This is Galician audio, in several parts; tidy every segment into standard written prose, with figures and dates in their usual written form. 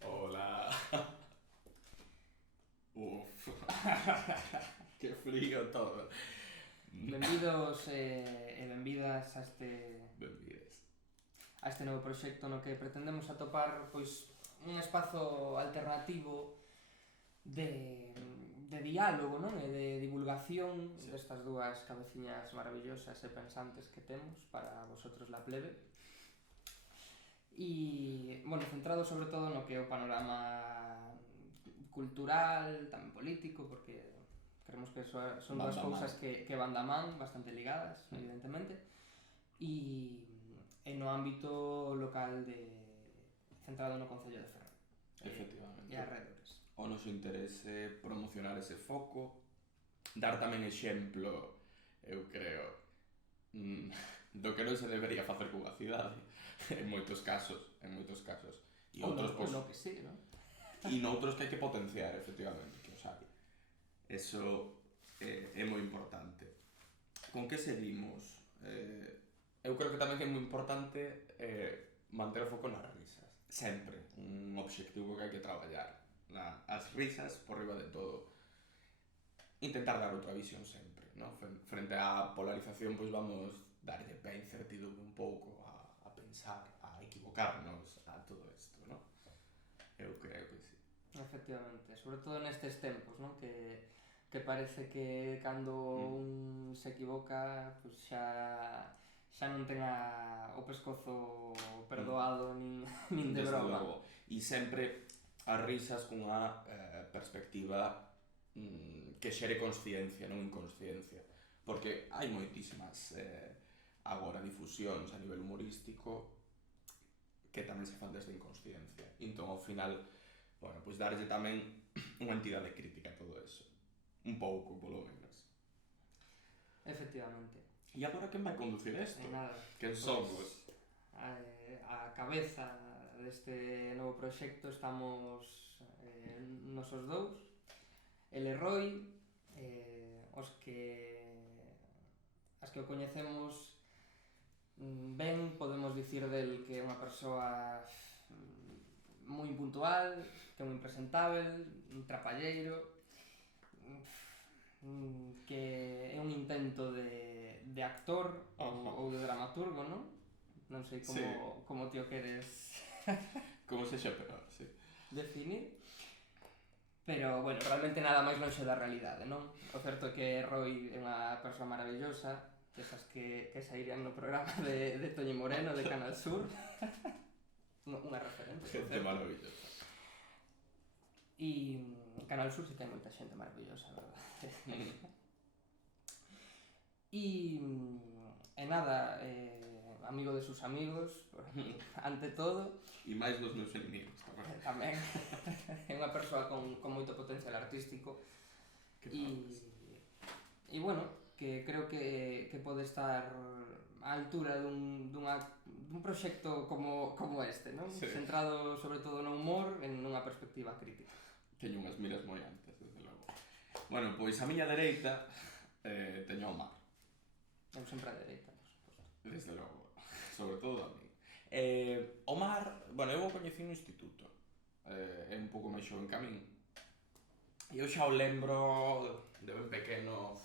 Hola. Uf. Que frío todo. Benvidos e benvidas Benvides. a este novo proxecto no que pretendemos atopar pois un espazo alternativo de diálogo, non? E de divulgación destas dúas cabeciñas maravillosas e pensantes que temos para vosotros la plebe. E, bueno, centrado sobre todo no que é o panorama cultural, tamén político, porque creemos que son dúas cousas que van da man, bastante ligadas, evidentemente, e no ámbito local centrado no Concello de Ferrol. Efectivamente. E arredores. O noso interese promocionar ese foco, dar tamén exemplo, eu creo, do que non se debería facer cunha cidade, en moitos casos. E outros, Ou no que sí, non? E noutros que hai que potenciar, efectivamente, que os hai. Eso é moi importante. Con que seguimos? Eu creo que tamén é moi importante manter o foco nas risas. Sempre. Un obxectivo que hai que traballar. As risas por riba de todo. Intentar dar outra visión sempre, ¿no? Frente á polarización, pois vamos darlle pé incertidumbre un pouco a pensar, a equivocarnos a todo isto, ¿no? Eu creo que sí. Efectivamente, sobre todo nestes tempos, non? Que parece que cando un se equivoca, pues xa non ten o pescozo perdoado nin de broma. Logo. E sempre as risas cunha perspectiva que xere consciencia, non inconsciencia. Porque hai moitísimas agora difusións a nivel humorístico que tamén se fan desde inconsciencia. Entón, ao final, bueno, pois darlle tamén unha entidade crítica a todo eso. Un pouco, polo menos. Efectivamente. E agora quen vai conducir isto? Nada. Quen somos? A cabeza deste novo proxecto estamos nosos dous. El e Roi, as que o coñecemos ben, podemos dicir del que é unha persoa moi impuntual, que é un impresentável, un trapalleiro, que é un intento de actor ou de dramaturgo, non? Non sei como ti o queres Como sexa peor, sí. definir. Pero, bueno, realmente nada máis lonxe da realidade, non? O certo é que Roy é unha persoa maravillosa, esas que sairían no programa de Toñi Moreno, de Canal Sur. Unha referente. Gente maravillosa. E Canal Sur si ten moita xente maravillosa, verdad? E nada, amigo de sus amigos, ante todo. E máis dos meus inimigos, tamén. É unha persoa con moito potencial artístico. E bueno, que creo que pode estar á altura dun proxecto como este, non? Sí. Centrado sobre todo no humor e nunha perspectiva crítica. Teño unhas miras moi antes, desde logo. Bueno, pois a miña dereita teño o Mar. Eu sempre a dereita, por suposto. Desde logo, sobre todo a mí. O Mar, bueno, eu o coñecí no instituto. É un pouco máis xoven que a min. E eu xa o lembro de ben pequeno,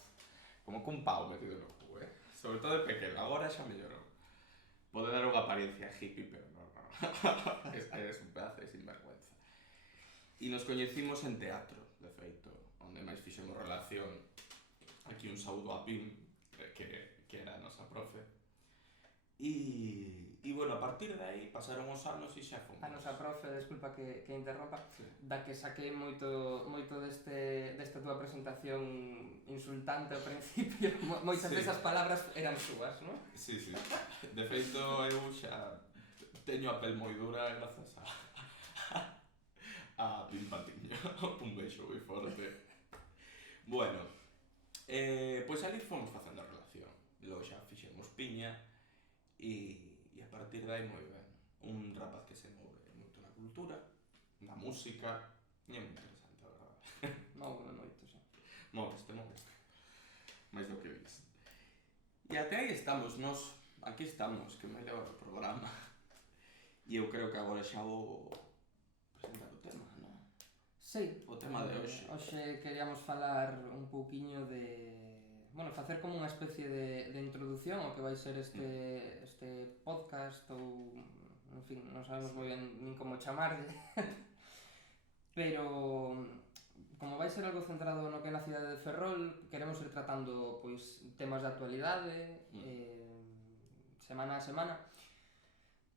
como cun pau metido no cu, sobre todo de pequeno, agora xa mellorou. Pode dar unha apariencia hippie, pero non. Eres un pedazo de sinvergüenza. E nos coñecimos en teatro, de feito, onde máis fixemos relación. Aquí un saúdo a Pim, que era a nosa profe. E bueno, a partir de aí pasaron os anos e xa fomos. A nosa profe, desculpa que interrompa, Sí. da que saquei moito desta túa presentación insultante ao principio, moitas Sí. desas palabras eran súas, non? Sí. De feito, eu xa teño a pel moi dura grazas a Pim Patiño. Un beixo moi forte. Bueno, pois ali fomos facendo relación. Logo xa fixemos piña e a partir de aí moi ben. Un rapaz que se move moito na cultura, na música, e é moi interesante, a verdade. Móveme moito, xa. Móveste. Mais do que oís. E até aí estamos, nós, aquí estamos, que me leva o programa. E eu creo que agora xa vou presentar o tema, non? Sí. O tema de hoxe. Hoxe queríamos falar un pouquiño de... Bueno, facer como unha especie de introducción ao que vai ser este podcast ou... En fin, non sabemos moi ben nin como chamarlle. Pero... Como vai ser algo centrado no que é na cidade de Ferrol, queremos ir tratando pois temas de actualidade, semana a semana.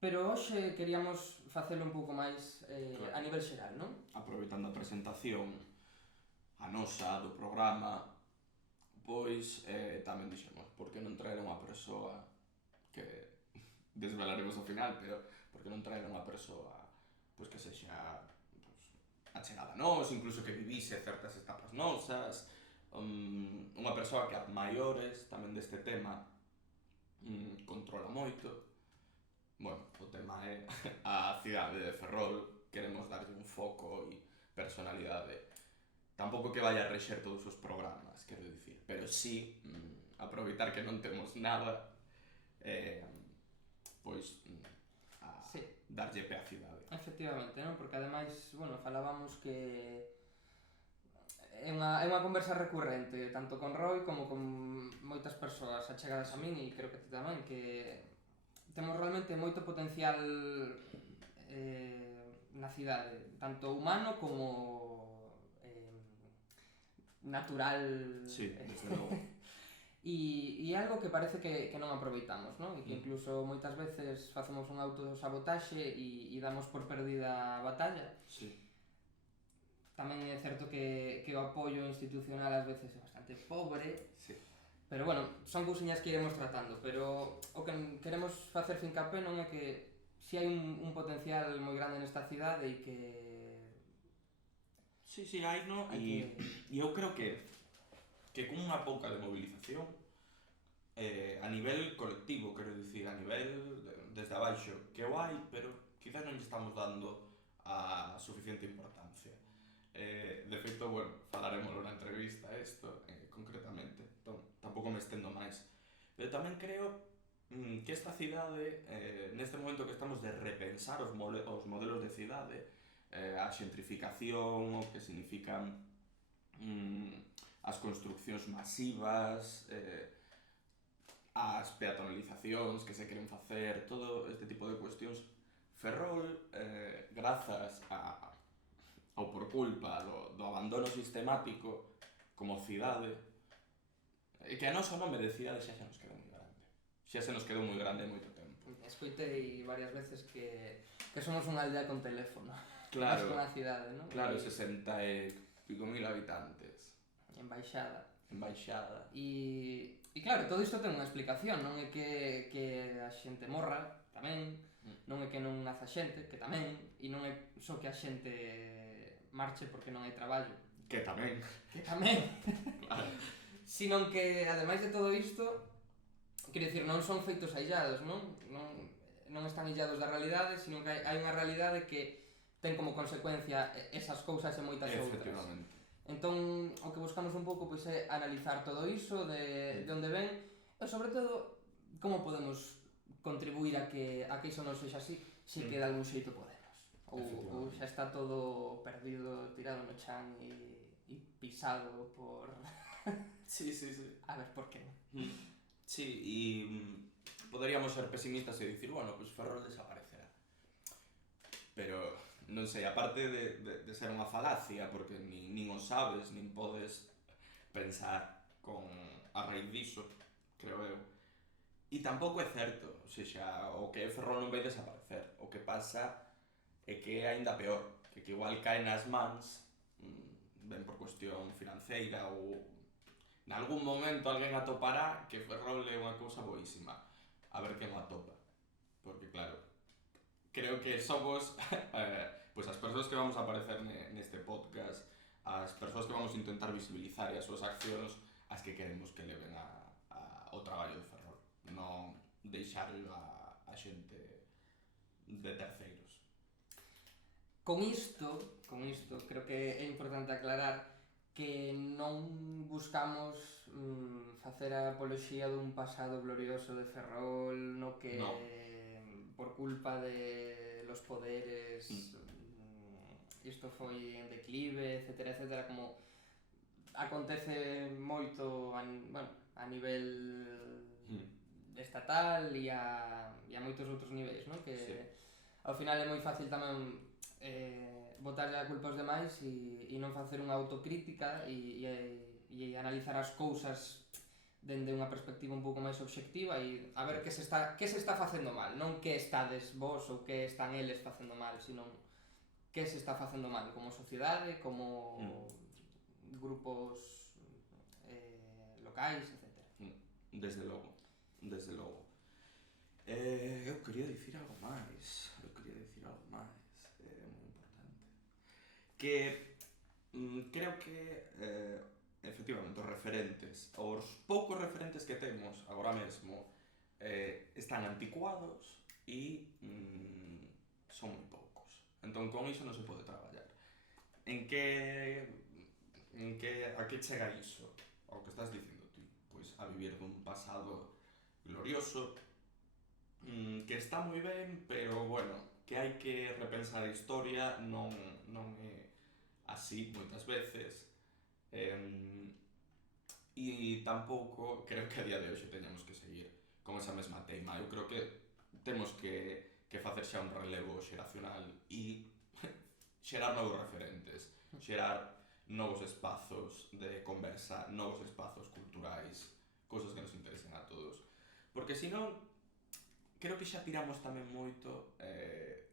Pero hoxe queríamos facelo un pouco máis a nivel xeral, non? Aproveitando a presentación a nosa do programa, pois tamén dixemos, por que non traer unha persoa que desvelaremos ao final, pero por que non traer unha persoa pois que sexa achegada a nós, incluso que vivise certas etapas nosas, unha persoa que a maiores tamén deste tema controla moito. Bueno, o tema é a cidade de Ferrol, queremos darlle un foco e personalidade. Tampouco que vaya a rexer todos os programas, quero dicir, pero sí aproveitar que non temos nada, pois Sí. darlle pé á cidade. Efectivamente, non? Porque ademais, bueno, falábamos que é unha conversa recurrente, tanto con Roy como con moitas persoas achegadas a min, e creo que ti tamén, que temos realmente moito potencial na cidade, tanto humano como natural. Sí, desde logo. E algo que parece que non aproveitamos, non? E que incluso moitas veces facemos un autosabotaxe e damos por perdida a batalla. Sí. Tamén é certo que o apoio institucional ás veces é bastante pobre. Sí. Pero bueno, son cousiñas que iremos tratando, pero o que queremos facer fincapé non é que si hai un potencial moi grande nesta cidade e que... Sí, hai, no? E eu creo que con unha pouca de movilización a nivel colectivo, quero dicir, a nivel desde abaixo, que o hai, pero quizás non lle estamos dando a suficiente importancia. De feito, bueno, falaremoslo na entrevista isto, concretamente, entón, tampouco me estendo máis. Pero tamén creo que esta cidade, neste momento que estamos de repensar os modelos de cidade, a xentrificación, o que significan as construccións masivas, as peatonalizacións que se queren facer, todo este tipo de cuestións. Ferrol, grazas ou por culpa do abandono sistemático como cidade, que a nosa nome de cidade xa nos quedou moi grande. Xa se nos quedou moi grande moito tempo. Escoitei varias veces que somos unha aldea con teléfono. Claro, máis que unha cidade, non? Claro, 60 e pico mil habitantes. Embaixada. E claro, todo isto ten unha explicación, non é que a xente morra, tamén, non é que non naza xente, que tamén, e non é só que a xente marche porque non hai traballo. Que tamén. Claro. Sinón que, ademais de todo isto, quero dicir, non son feitos aillados, non están illados da realidade, sino que hai unha realidade que ten como consecuencia esas cousas e moitas outras. Efectivamente. Entón, o que buscamos un pouco pois é analizar todo iso, de onde ven, e sobre todo, como podemos contribuir a que iso non sexa así, se que de algún xeito podemos. Ou xa está todo perdido, tirado no chan e pisado por... Sí. A ver, por que non? Sí, e poderíamos ser pesimistas e dicir, bueno, pues Ferrol desaparecerá. Pero, non sei, aparte de ser unha falacia, porque nin o sabes, nin podes pensar con a raíz diso, creo eu, E tampouco é certo, ou seja, o que é Ferrol non vai desaparecer. O que pasa é que é aínda peor, que igual cae nas mans, ben por cuestión financeira ou en algún momento alguén atopará que Ferrol é unha cousa boísima. A ver quen o atopa. Porque claro, creo que somos pues as persoas que vamos a aparecer neste podcast, as persoas que vamos a intentar visibilizar e as súas accións, as que queremos que leven ao traballo de Ferrol, non deixarlo a xente de terceiros. Con isto, creo que é importante aclarar que non buscamos facer a apoloxía dun pasado glorioso de Ferrol no que no. Por culpa de los poderes isto foi en declive, etcétera, etcétera, como acontece moito a nivel estatal e a moitos outros niveis, non? Que sí. Ao final é moi fácil tamén botarlle a culpa aos demais e non facer unha autocrítica e analizar as cousas dende unha perspectiva un pouco máis obxectiva e a ver que se está facendo mal, non que estades vos ou que están eles facendo mal, sino que se está facendo mal como sociedade, como grupos locais, etc. Desde logo, desde logo. Eu quería dicir algo máis, é moi importante. Que creo que efectivamente os referentes, os poucos referentes que temos agora mesmo están anticuados e son moi poucos. Entón con iso non se pode traballar. A que chega iso? Ao que estás dicindo ti? Pois a vivir dun pasado glorioso que está moi ben, pero bueno, que hai que repensar a historia, non é así moitas veces. E tampouco creo que a día de hoxe teñamos que seguir con esa mesma teima. Eu creo que temos que facer xa un relevo xeracional e xerar novos referentes, xerar novos espazos de conversa, novos espazos culturais, cousas que nos interesen a todos. Porque senón, creo que xa tiramos tamén moito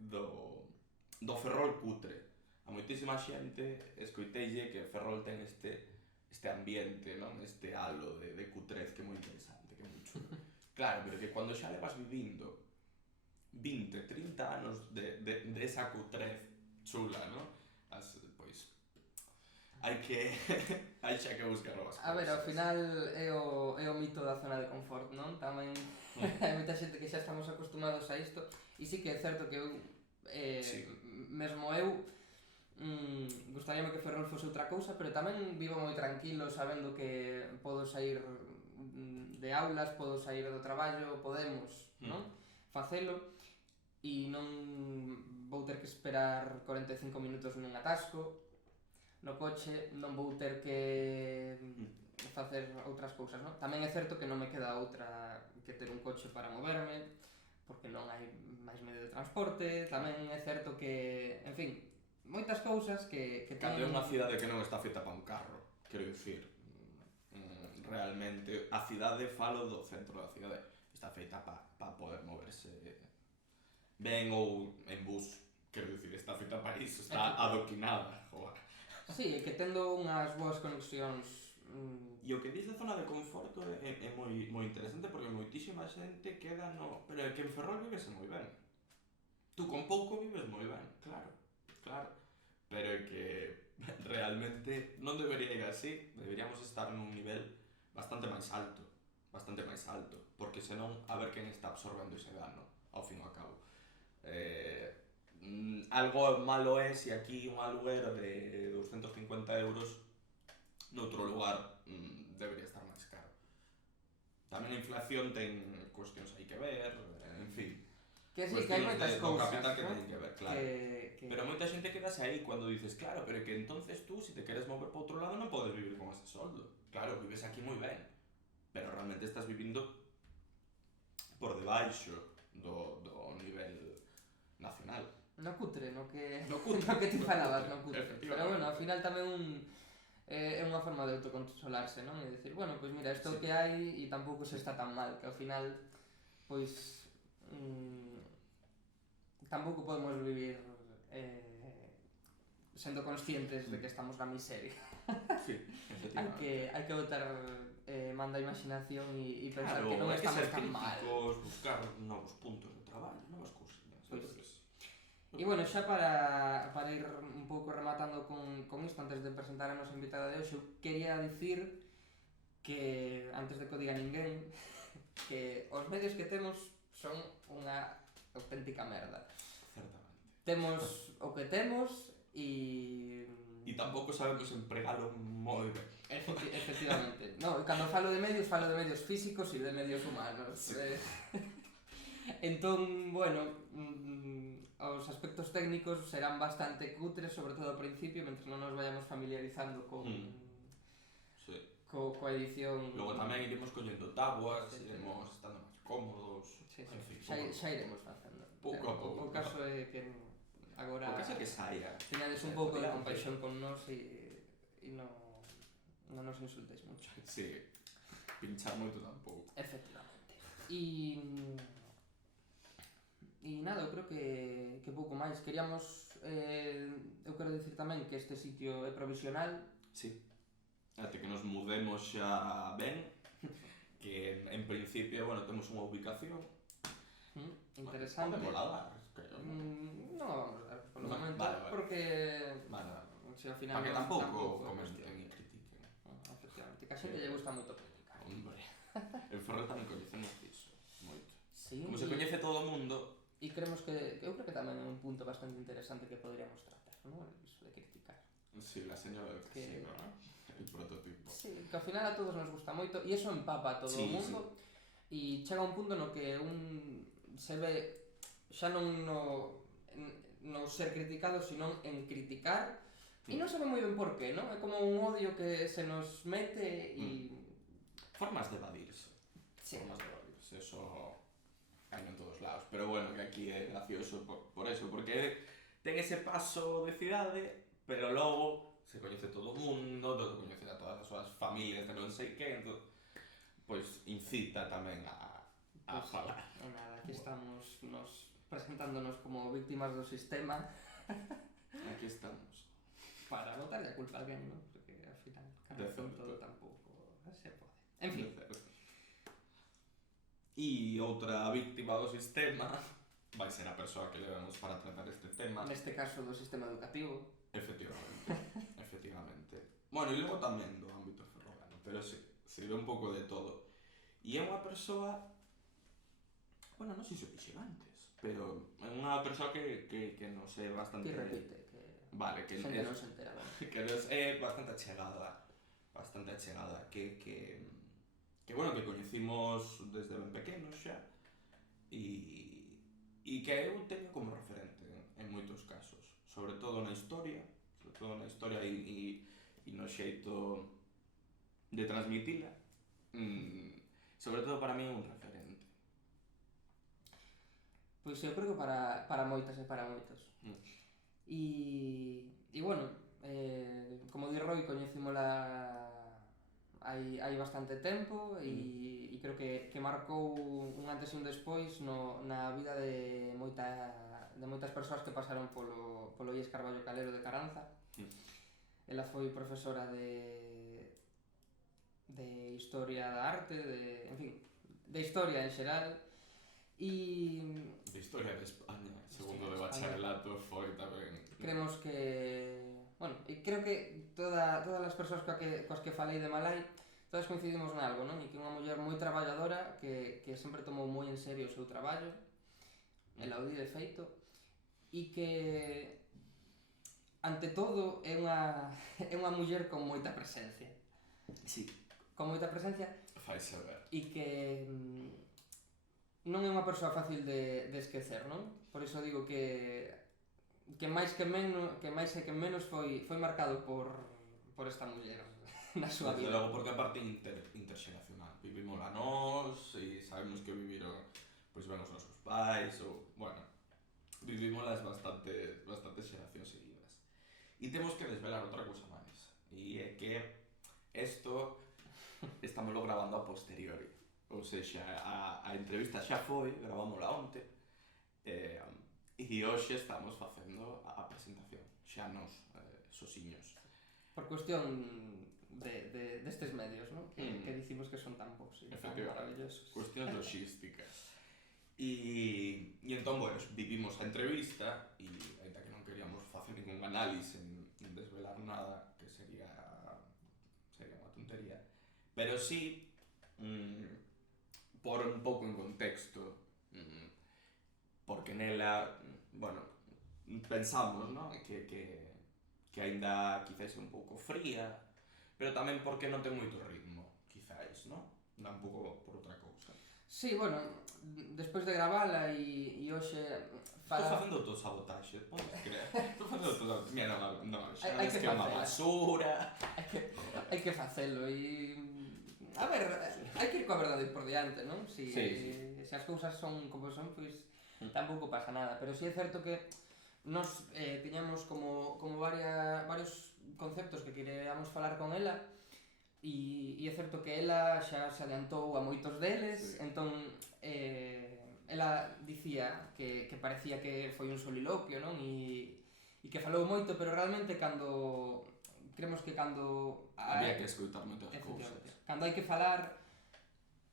do Ferrol cutre. A moitísima xente escoiteille que Ferrol ten este ambiente, non? Este halo de cutrez que é moi interesante, que é moi chulo. Claro, pero que cando xa levas vivindo 20, 30 anos de esa cutrez chula, non? Pois hai xa que buscar novas cousas. A ver, ao final é o mito da zona de confort, non? Tamén hai moita xente que xa estamos acostumados a isto e sí que é certo que eu mesmo eu gustaríame que Ferrol fose outra cousa, pero tamén vivo moi tranquilo sabendo que podo sair de aulas, podo sair do traballo, podemos, non? Facelo e non vou ter que esperar 45 minutos nun atasco no coche, non vou ter que facer outras cousas, non? Tamén é certo que non me queda outra que ter un coche para moverme, porque non hai máis medio de transporte, tamén é certo que, en fin, moitas cousas que Cando é unha cidade que non está feita para un carro, quero dicir, realmente, a cidade, falo do centro da cidade, está feita para poder moverse ben ou en bus, quero dicir, está feita para iso, está adoquinada, joa. Sí, que tendo unhas boas conexións. E o que dis da zona de conforto é moi interesante porque moitísima xente queda no... Pero é que en Ferrol vivese moi ben. Tú con pouco vives moi ben, claro. Pero é que realmente non debería ir así, deberíamos estar nun nivel bastante máis alto, porque senón a ver quen está absorbendo ese dano, ao fin e ao cabo. Algo malo é se aquí un aluguer de 250 euros noutro lugar debería estar máis caro. Tamén a inflación ten cuestións aí que ver, en fin. Que sí, que hai moitas cousas, capital que teñen que ver, claro. Que... Pero moita xente quedase aí cando dices, claro, pero que entonces tú, se te queres mover para outro lado, non podes vivir con ese soldo. Claro, vives aquí moi ben, pero realmente estás vivindo por debaixo do nivel nacional. No cutre, no que ti falabas, no cutre. Pero bueno, ao final tamén é unha forma de autoconsolarse, non? E dicir, bueno, pois mira, isto sí. Que hai e tampouco se está tan mal, que ao final pois tampouco podemos vivir sendo conscientes de que estamos na miseria. Sí, efectivamente. Hai que botar man da imaginación e pensar Claro, que non hai que estamos ser tan mal. críticos, buscar novos puntos de traballo, novas cousiñas. Pois Entonces, E bueno, xa para ir un pouco rematando con isto, antes de presentar a nosa invitada de hoxe, eu quería dicir que, antes de que o diga ninguén, que os medios que temos son unha auténtica merda. certamente. Temos o que temos e... E tampouco sabemos empregalo moi ben. Efectivamente. No, cando falo de medios físicos e de medios humanos. Sí. Entón, bueno, os aspectos técnicos serán bastante cutres, sobre todo ao principio, mentre non nos vayamos familiarizando con... Sí. Coa edición... Logo tamén iremos collendo tabuas, iremos estando máis cómodos, Sí, en fin. xa iremos facendo. Pouco a pouco. O caso é que agora... O caso é que saia. Tiñades un pouco de compaixón con nós e non nos insultéis mucho. Sí, pinchar moito tampouco. Efectivamente. E nada, eu creo que pouco máis. Queríamos... eu quero dicir tamén que este sitio é provisional. Sí. Até que nos mudemos xa ben, que en principio, bueno, temos unha ubicación. Interesante. Podemos dar, creo. Non a vamos a dar polo No, momento, vale. porque... Vale. Se ao final... Para que tampouco comenten cuestión. e critiquen. Efectivamente, que a xente lle gusta moito criticar. Hombre, en Ferrol tamén coñecemos iso, moito. Sí, Como se coñece todo o mundo... E creemos que eu creo que tamén é un punto bastante interesante que podríamos tratar, non? Iso de criticar. Sí, la señora del casino, ¿no? El prototipo. Sí, que ao final a todos nos gusta moito e iso empapa a todo o mundo e chega un punto no que un se ve xa non no ser criticado, sino en criticar e non sabe moi ben por qué, non? É como un odio que se nos mete e... Formas de evadirse. Sí. Formas de evadirse, eso hai en todos lados. Pero bueno, que aquí é gracioso por eso, porque ten ese paso de cidade, pero logo se coñece todo o mundo, todo coñece a todas as súas familias de non sei que, entón, pois incita tamén a falar. E nada, aquí estamos nos presentándonos como víctimas do sistema. Aquí estamos. Para botarle a culpa a alguén, non? Porque ao final, cargar con todo tampouco se pode. En fin. E outra víctima do sistema vai ser a persoa que levamos para tratar este tema. Neste caso do sistema educativo. Efectivamente, efectivamente. Bueno, e logo tamén do ámbito ferrolano, pero sí, se ve un pouco de todo. E é unha persoa, bueno, non sei se o dixen antes, pero é unha persoa que nos é bastante... Que repite, que... Vale, que xente non se entera, vale. Que nos é bastante achegada, que bueno, que coñecimos desde ben pequenos xa, e que eu teño como referente en moitos casos, sobre todo na historia e no xeito de transmitila, sobre todo para mí é un referente. Pois eu creo que para moitas e para moitos. E bueno, como di Roy, coñecímola hai bastante tempo e creo que marcou un antes e un despois na vida de moitas persoas que pasaron polo IES Carballo Calero de Caranza. Ela foi profesora de Historia da Arte, en fin, de Historia en xeral e... De Historia de España, segundo de bacharelato foi tamén... Creemos que... Bueno, e creo que todas as persoas coas que falei de Malai todas coincidimos nalgo, non? E que é unha muller moi traballadora que sempre tomou moi en serio o seu traballo, ela o di de feito, e que ante todo é unha muller con moita presencia. Sí. Con moita presencia. Faise ver. E que non é unha persoa fácil de esquecer, non? Por iso digo que máis que menos foi marcado por esta muller na súa vida. Desde logo, porque a parte interxeracional. Vivimos a nós e sabemos que viviron pois ben os nosos pais ou, bueno, vivimoslas bastantes xeracións seguidas. E temos que desvelar outra cousa máis. E é que isto estámoslo grabando a posteriori. ou seja, a entrevista xa foi, gravámola onte, e hoxe estamos facendo a presentación, xa nos, sosiños. Por cuestión destes medios, ¿no? Que dicimos que son tan bons e tan maravillosos. Cuestións logísticas. E entón, bueno, vivimos a entrevista e ainda que non queríamos facer ningún análise nin desvelar nada, que sería unha tontería, pero sí por un pouco en contexto, porque nela, bueno, pensamos, ¿no? que aínda quizás é un pouco fría, pero tamén porque non ten moito ritmo, quizás, ¿no? Un pouco por outra cousa. Sí, bueno, despois de gravala e hoxe... Estou facendo autosabotaxe, podes creer? Estou facendo autosabotaxe. Mira, non, xa ves que é unha basura. Hai que facelo e... A ver, hai que ir coa verdade por diante, non? Se as cousas son como son, pois tampouco pasa nada. Pero si é certo que nos tiñamos como varios conceptos que queríamos falar con ela e é certo que ela xa se adiantou a moitos deles, entón ela dicía que parecía que foi un soliloquio, non? E que falou moito, pero realmente creemos que cando había que escoitar moitas cousas. Cando hai que falar,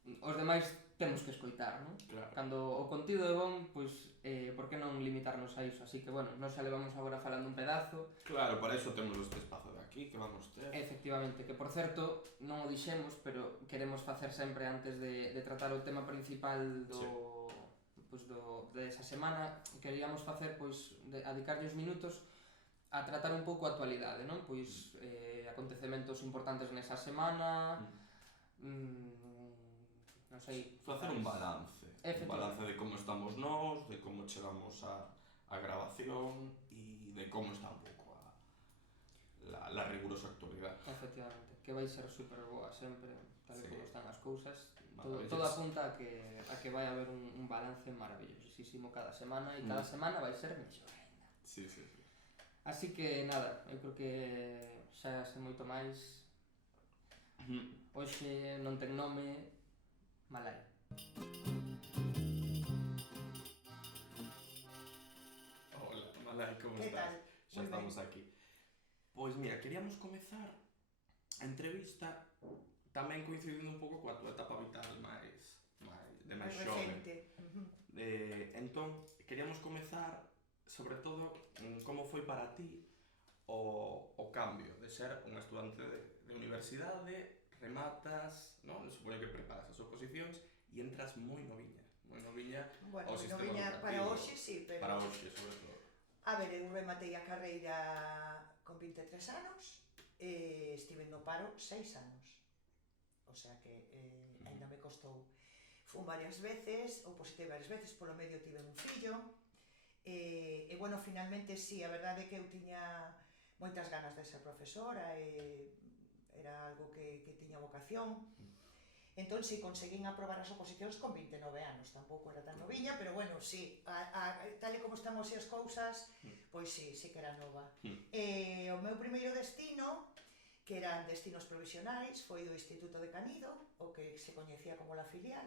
os demais temos que escoitar, non? Claro. Cando o contido é bon, pois por que non limitarnos a iso? Así que, bueno, nós xa levamos agora falando un pedazo. Claro, para iso temos este espazo de aquí que vamos ter. Efectivamente, que por certo, non o dixemos, pero queremos facer sempre antes de tratar o tema principal desa semana, queríamos facer, pois, dedicarlle uns minutos a tratar un pouco a actualidade, non? Pois acontecementos importantes nesa semana, non sei... Facer un balance de como estamos nós, de como chegamos a grabación e de como está un pouco la rigurosa actualidade. Efectivamente, que vai ser super boa sempre, tal como están as cousas. Todo apunta a que vai haber un balance maravillosísimo cada semana e cada semana vai ser mellor ainda. Sí. Así que nada, eu creo que xa sei moito máis. Hoxe non ten nome, Malai. Hola, Malai, como estás? Xa estamos aquí. Pois mira, queríamos comezar a entrevista tamén coincidindo un pouco coa tua etapa vital de máis xoven. Entón, queríamos comezar sobre todo como foi para ti o cambio de ser un estudante de universidade, rematas, non? Supoño que preparas as oposicións e entras moi noviña bueno, ao sistema educativo. Para hoxe, sí, pero... Para hoxe, sobre todo. A ver, eu rematei a carreira con 23 anos e estive no paro 6 anos. O sea que ainda me costou. Fun varias veces, opositei varias veces, polo medio tive un fillo. E bueno, finalmente sí, a verdade é que eu tiña moitas ganas de ser profesora e era algo que tiña vocación. Entón, si, conseguín aprobar as oposicións con 29 anos, tampouco era tan noviña, pero bueno, sí, tal e como estamos as cousas, pois sí que era nova. O meu primeiro destino, que eran destinos provisionais, foi o Instituto de Canido, o que se coñecía como la filial,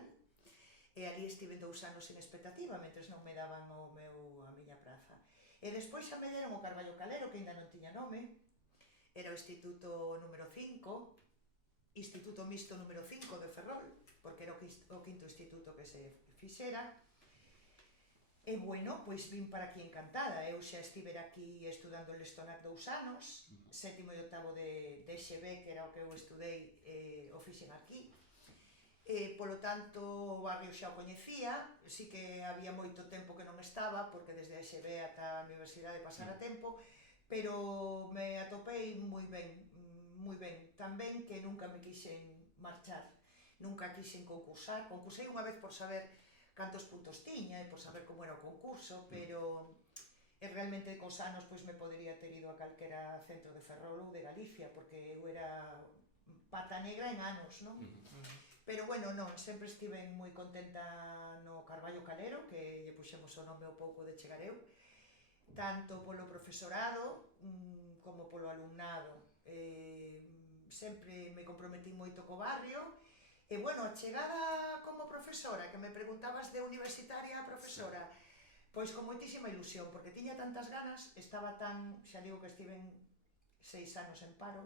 e ali estive 2 anos sin expectativa, mentres non me daban a miña praza. E despois xa me deron o Carballo Calero, que ainda non tiña nome, era o Instituto número 5, Instituto Mixto número 5 de Ferrol, porque era o quinto instituto que se fixera. E bueno, pois vim para aquí encantada. Eu xa estive aquí estudando en Lestonac 2 anos, sétimo e octavo de EXB, que era o que eu estudei, o fixen aquí. Polo tanto, o barrio xa o coñecía, sí que había moito tempo que non estaba, porque desde a EXB ata a universidade pasara tempo, pero me atopei moi ben, tan ben que nunca me quixen marchar, nunca quixen concursar. Concursei unha vez por saber cantos puntos tiña e por saber como era o concurso, pero realmente cos anos pois me podería ter ido a calquera centro de Ferrol ou de Galicia, porque eu era pata negra en anos, non? Pero bueno, non, sempre estive moi contenta no Carballo Calero, que lle puxemos o nome ao pouco de chegar eu, tanto polo profesorado como polo alumnado. Sempre me comprometí moito co barrio E, bueno, a chegada como profesora, que me preguntabas de universitaria a profesora, pois con moitísima ilusión, porque tiña tantas ganas, estaba tan, xa digo que estiven 6 anos en paro,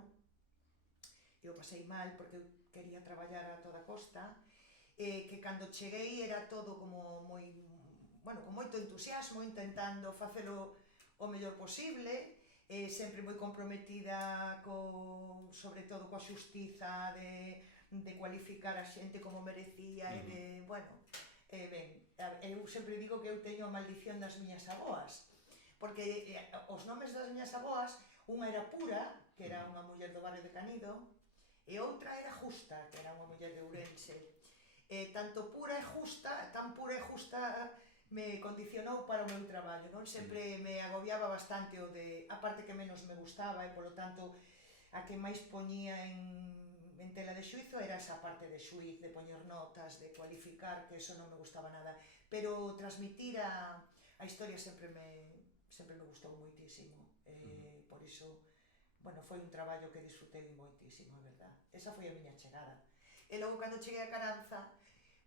eu pasei mal porque eu quería traballar a toda costa, que cando cheguei era todo como moi, bueno, con moito entusiasmo, intentando facelo o mellor posible, sempre moi comprometida sobre todo coa xustiza de cualificar a xente como merecía e de, bueno, ben, eu sempre digo que eu teño a maldición das miñas aboas, porque os nomes das miñas aboas, unha era Pura, que era unha muller do barrio de Canido, e outra era Justa, que era unha muller de Ourense. Tanto pura e justa, tan pura e justa me condicionou para o meu traballo, non? Sempre me agobiaba bastante o de a parte que menos me gustaba e, polo tanto, a que máis poñía en tela de xuizo era esa parte de xuiz, de poñer notas, de cualificar, que eso non me gustaba nada. Pero transmitir a historia sempre me gustou moitísimo. Por iso, bueno, foi un traballo que disfrutei moitísimo, a verdad. Esa foi a miña chegada. E logo, cando cheguei a Caranza,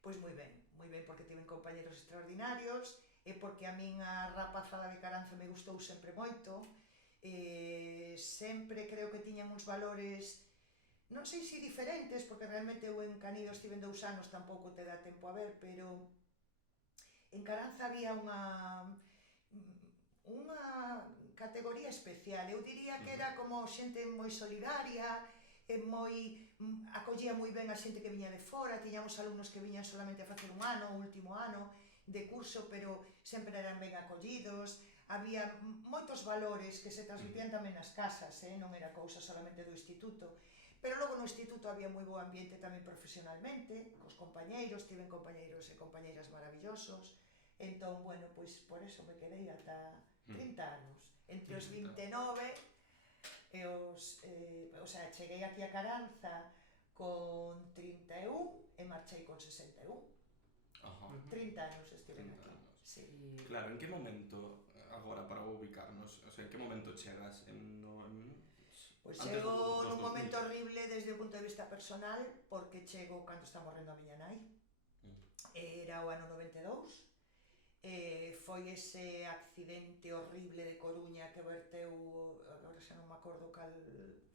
pois moi ben, porque tiven compañeros extraordinarios, e porque a min a rapazada de Caranza me gustou sempre moito, sempre creo que tiñan uns valores, non sei se diferentes, porque realmente eu en Canido estiven 2 anos, tampouco te dá tempo a ver, pero en Caranza había unha categoría especial. Eu diría que era como xente moi solidaria, acollía moi ben a xente que viña de fora, tiñamos alumnos que viñan solamente a facer un ano, o último ano de curso, pero sempre eran ben acollidos, había moitos valores que se transmitían tamén nas casas, non era cousa solamente do instituto, pero logo no instituto había moi bo ambiente tamén profesionalmente, cos compañeiros, tiven compañeiros e compañeiras maravillosos, entón, bueno, pois por eso me quedei ata 30 anos, entre os 29 e o sea, cheguei aquí a Caranza con 31 e marchei con 61. 30 anos estiven aquí. Sí. Claro, en que momento, agora para ubicarnos, o sea, en que momento chegas? Pois chego nun momento horrible desde o punto de vista personal, porque chego cando está morrendo a miña nai. Era o ano 92. Foi ese accidente horrible de Coruña que verteu, agora xa non me acordo cal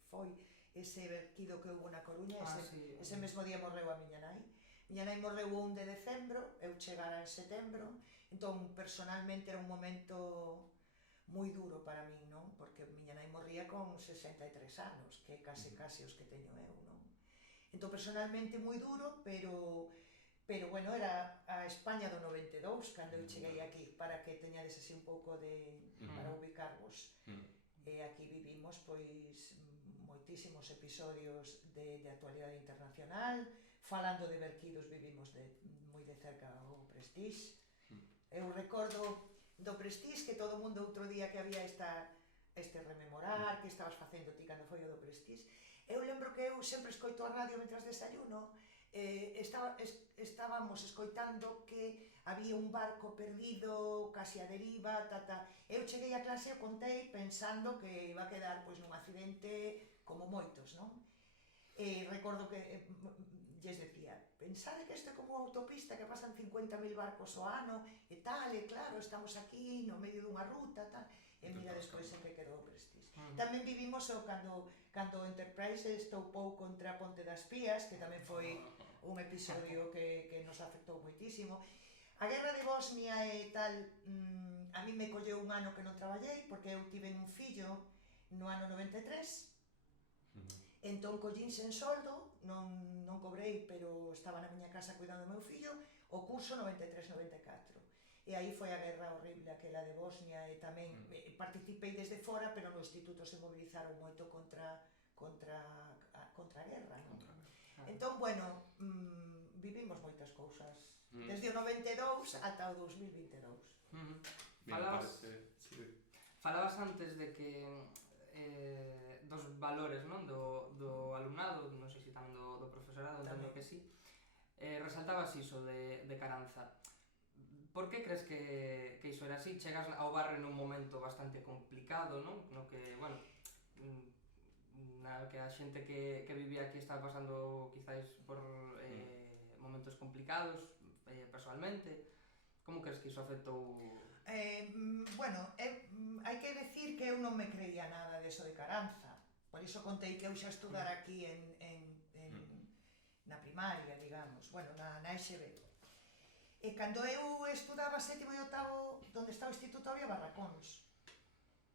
foi, ese vertido que houve na Coruña, ese mesmo día morreu a miña nai. Miña nai morreu o 1 de decembro, eu chegara en setembro, entón personalmente era un momento moi duro para min, non? Porque miña nai morría con 63 anos, que é case os que teño eu, non? Entón personalmente moi duro, pero bueno, era a España do 92 cando eu cheguei aquí, para que teñades así un pouco para ubicarvos. E aquí vivimos pois moitísimos episodios de actualidade internacional, falando de verquidos vivimos moi de cerca o Prestige. Eu recordo do Prestige que todo o mundo outro día que había este rememorar que estabas facendo ti cando foi o do Prestige. Eu lembro que eu sempre escoito a radio mentras desayuno. Estábamos escoitando que había un barco perdido, casi a deriva, Eu cheguei a clase e contei pensando que iba a quedar pois nun accidente como moitos, non? Recordo que lles decía, pensade que isto é como unha autopista que pasan 50.000 barcos ao ano e tal, e claro, estamos aquí no medio dunha ruta, tal, e mira, despois sempre quedou o Prestige. Tamén vivimos cando o Enterprise estoupou contra a Ponte das Pías, que tamén foi un episodio que nos afectou moitísimo. A guerra de Bosnia e tal, a mí me colleu un ano que non traballei, porque eu tive un fillo no ano 93, entón collín sen soldo, non cobrei, pero estaba na miña casa cuidando do meu fillo, o curso 93-94. E aí foi a guerra horrible, aquela de Bosnia, e tamén participei desde fora, pero no instituto se movilizaron moito contra a guerra, non? Entón, bueno, vivimos moitas cousas, desde o 92 ata o 2022. Falabas antes de que dos valores, non? Do alumnado, non sei se tamén do profesorado, entendo que sí. Resaltabas iso de Caranza. Por que crees que iso era así? Chegas ao barrio nun momento bastante complicado, non? No que, bueno, que a xente que vivía aquí estaba pasando quizáis por momentos complicados personalmente. Como crees que iso afectou? Bueno, hai que decir que eu non me creía nada deso de Caranza. Por iso contei que eu xa estudara aquí na primaria, digamos, bueno, na EXB. E cando eu estudaba sétimo e octavo, onde está o instituto había barracóns.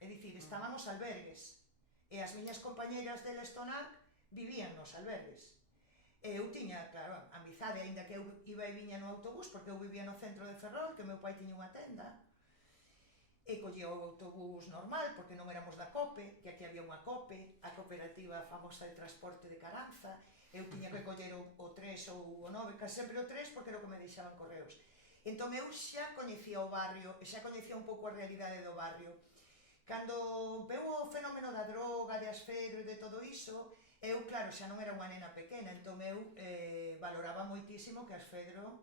É dicir, estaban os albergues. E as miñas compañeras del Estonac vivían nos albergues. E eu tiña, claro, amizade, aínda que eu iba e viña no autobús, porque eu vivía no centro de Ferrol, que meu pai tiña unha tenda, e collía o autobús normal, porque non éramos da COPE, que aquí había unha COPE, a cooperativa famosa de transporte de Caranza. Eu tiña que coller o 3 ou o 9, case sempre o 3, porque era o que me deixaban correos. Entón eu xa coñecía o barrio, xa coñecía un pouco a realidade do barrio. Cando veu o fenómeno da droga, de Asfedro e de todo iso, eu, claro, xa non era unha nena pequena, entón eu valoraba moitísimo que Asfedro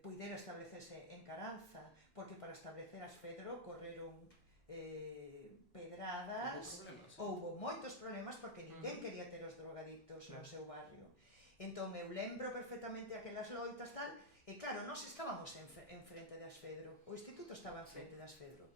puidera establecerse en Caranza, porque para establecer Asfedro correron pedradas, houbo moitos problemas porque ninguén quería ter os drogadictos no seu barrio. Entón eu lembro perfectamente aquelas loitas tal, e claro, nós estábamos en frente de Asfedro, o instituto estaba en frente de Asfedro.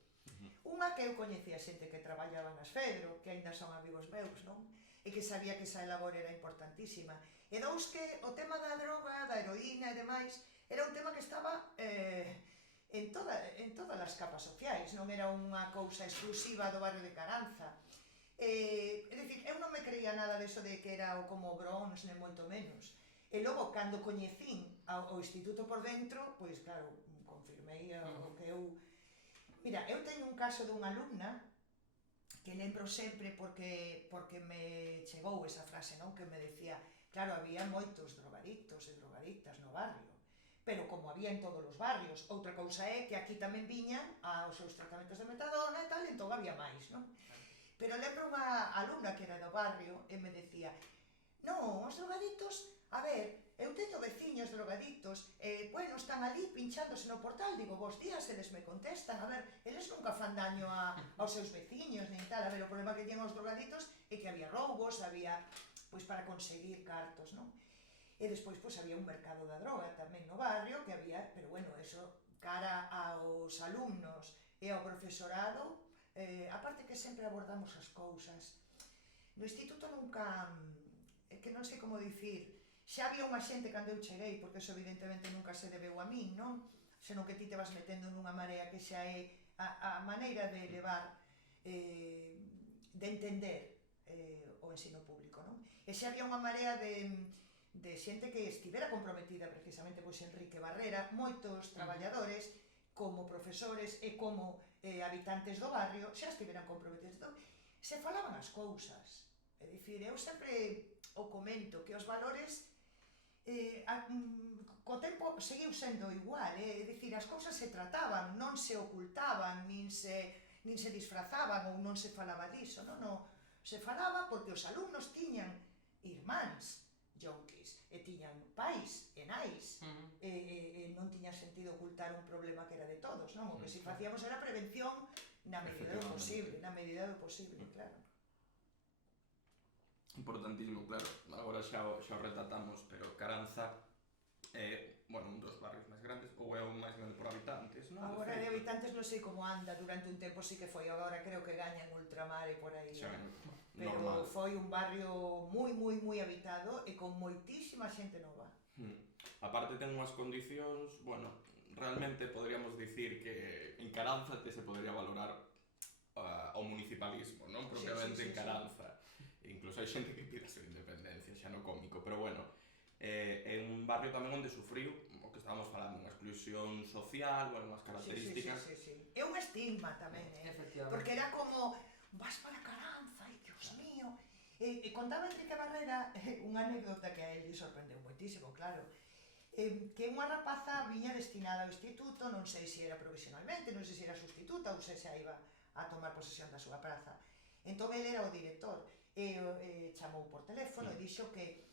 Unha que eu coñecía xente que traballaba en Asfedro, que aínda son amigos meus, non? E que sabía que esa labor era importantísima. E dous que o tema da droga, da heroína e demais, era un tema que estaba en todas as capas sociais, non era unha cousa exclusiva do barrio de Caranza. É dicir, eu non me creía nada deso de que era como Brons, nem moito menos. E logo, cando coñecín o instituto por dentro, pois claro, confirmei o que eu... Mira, eu teño un caso dunha alumna que lembro sempre porque me chegou esa frase, non? Que me decía, claro, había moitos drogadictos e drogadictas no barrio, pero como había en todos os barrios, outra cousa é que aquí tamén viñan aos seus tratamentos de metadona e tal, entón había máis, non? Pero lembro unha alumna que era do barrio e me decía, non, os drogadictos, a ver, eu teño veciños drogadictos, bueno, están ali pinchándose no portal, digo, bos días, eles me contestan, a ver, eles nunca fan daño aos seus veciños, nin tal, a ver, o problema que tiñan os drogadictos é que había roubos, había, pois, para conseguir cartos, non? E despois, pois, había un mercado da droga tamén no barrio, que había, pero bueno, eso, cara aos alumnos e ao profesorado, aparte que sempre abordamos as cousas, no instituto nunca, que non sei como dicir, xa había unha xente cando eu cheguei, porque eso evidentemente nunca se debeu a min, non? Senón que ti te vas metendo nunha marea que xa é a maneira de levar, de entender o ensino público, non? E xa había unha marea de xente que estivera comprometida precisamente, pois Enrique Barrera, moitos traballadores, como profesores e como habitantes do barrio, xa estiveran comprometidos. Entón, se falaban as cousas. É dicir, eu sempre o comento que os valores co tempo seguiu sendo igual, é dicir, as cousas se trataban, non se ocultaban, nin se disfrazaban ou non se falaba diso, non, se falaba porque os alumnos tiñan irmáns yonquis, e tiñan pais e nais, e non tiña sentido ocultar un problema que era de todos, non? O que si facíamos era prevención na medida do posible, claro. Importantísimo, claro. Agora xa o retratamos, pero Caranza é, bueno, un dos barrios máis grandes, ou é o máis grande por habitantes, non? Agora de habitantes non sei como anda, durante un tempo sí que foi, agora creo que gaña en ultramar e por aí. Xa, pero normal. Foi un barrio moi habitado e con moitísima xente nova. Aparte ten unhas condicións, bueno, realmente podríamos dicir que en Caranza se podría valorar o municipalismo, non? Propiamente en Caranza. Incluso hai xente que pide a súa independencia, xa no cómico, pero bueno, é un barrio tamén onde sufriu o que estábamos falando, unha exclusión social, bueno, unhas características. Sí. É un estigma tamén, porque era como, vas para Caranza, ai, Dios mío. E contaba Enrique Barrera unha anécdota que a él lle sorprendeu moitísimo, claro, que unha rapaza viña destinada ao instituto, non sei se era provisionalmente, non sei se era sustituta ou se xa iba a tomar posesión da súa praza. Entón, ele era o director, e chamou por teléfono e dixo que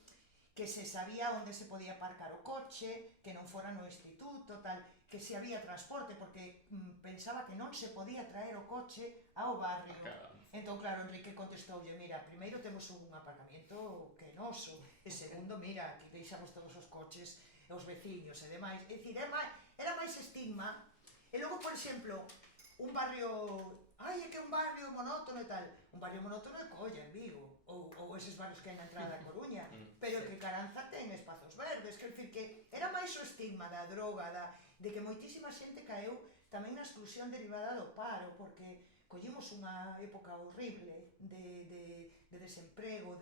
que se sabía onde se podía aparcar o coche, que non fora no instituto, tal, que se había transporte, porque pensaba que non se podía traer o coche ao barrio. Entón, claro, Enrique contestoulle, mira, primeiro temos un aparcamiento que é noso, e segundo, mira, aquí deixamos todos os coches, os veciños e demais. É dicir, era máis estigma. E logo, por exemplo, un barrio... Ai, é que é un barrio monótono e tal. Un barrio monótono é Colla, en Vigo, ou eses barrios que hai na entrada da Coruña, pero que Caranza ten espazos verdes, quer dicir que era máis o estigma da droga, de que moitísima xente caeu tamén na exclusión derivada do paro, porque collimos unha época horrible de desemprego,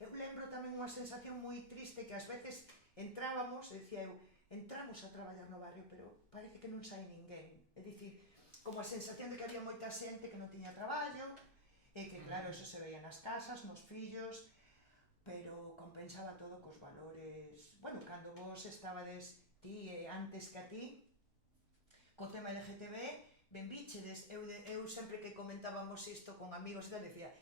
Eu lembro tamén unha sensación moi triste que ás veces entrábamos, decía eu, entramos a traballar no barrio, pero parece que non sai ninguén. É dicir, como a sensación de que había moita xente que non tiña traballo, e que claro, eso se veía nas casas, nos fillos, pero compensaba todo cos valores. Bueno, cando vos estabades ti antes que a ti, co tema LGTB, ben bichedes, eu sempre que comentábamos isto con amigos e tal, decía,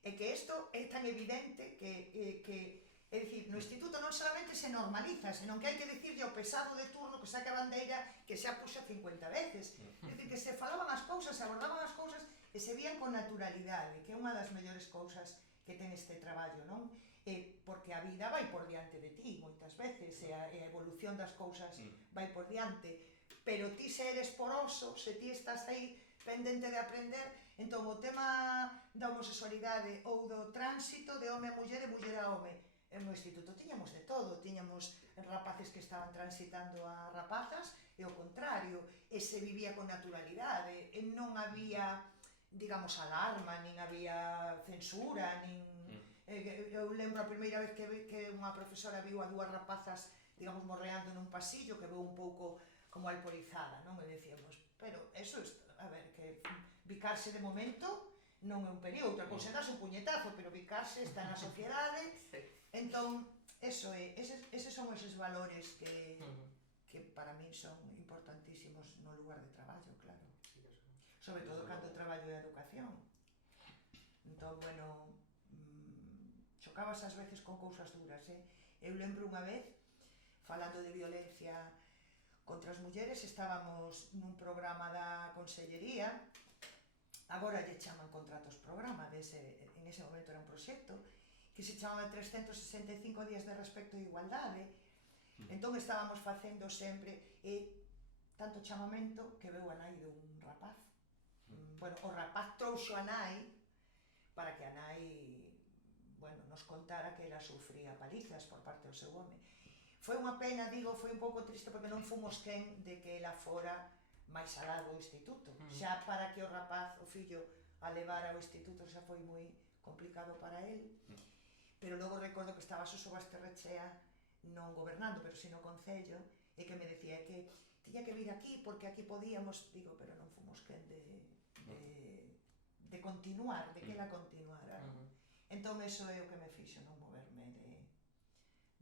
é que isto é tan evidente que é dicir, no instituto non solamente se normaliza, senón que hai que dicirlle ao pesado de turno que saque a bandeira que xa puxa 50 veces. É dicir, que se falaban as cousas, se abordaban as cousas e se vían con naturalidade, que é unha das mellores cousas que ten este traballo, non? Porque a vida vai por diante de ti, moitas veces, e a evolución das cousas vai por diante, pero ti se eres poroso, se ti estás aí pendente de aprender, entón o tema da homosexualidade ou do tránsito de home a muller e muller a home, no instituto tiñamos de todo, tiñamos rapaces que estaban transitando a rapazas e o contrario, e se vivía con naturalidade, e non había, digamos, alarma, nin había censura, nin... Eu lembro a primeira vez que unha profesora viu a dúas rapazas, digamos, morreando nun pasillo, que veu un pouco como alporizada, non? E decíamos, pero eso, a ver, que bicarse de momento non é un perigo, outra cousa é darse un puñetazo, pero bicarse está na sociedade. Entón, eso é, eses son eses valores que para min son importantísimos no lugar de traballo, claro. Sobre todo cando traballo en educación. Entón, bueno, chocabas ás veces con cousas duras, Eu lembro unha vez, falando de violencia contra as mulleres, estábamos nun programa da Consellería, agora lle chaman contratos programa, en ese momento era un proxecto, que se chamaba 365 días de respecto e igualdade. Entón estábamos facendo sempre tanto chamamento que veu a nai dun rapaz. Bueno, o rapaz trouxo a nai para que a nai, bueno, nos contara que ela sufría palizas por parte do seu home. Foi unha pena, digo, foi un pouco triste porque non fomos quen de que ela fora máis alá do instituto. Xa para que o rapaz, o fillo, a levar ao instituto xa foi moi complicado para el. Pero logo recordo que estaba Suso Basterrechea non gobernando, pero si no Concello, e que me decía que tiña que vir aquí porque aquí podíamos, digo, pero non fomos quen de continuar, de que ela continuara. Entón, eso é o que me fixo non moverme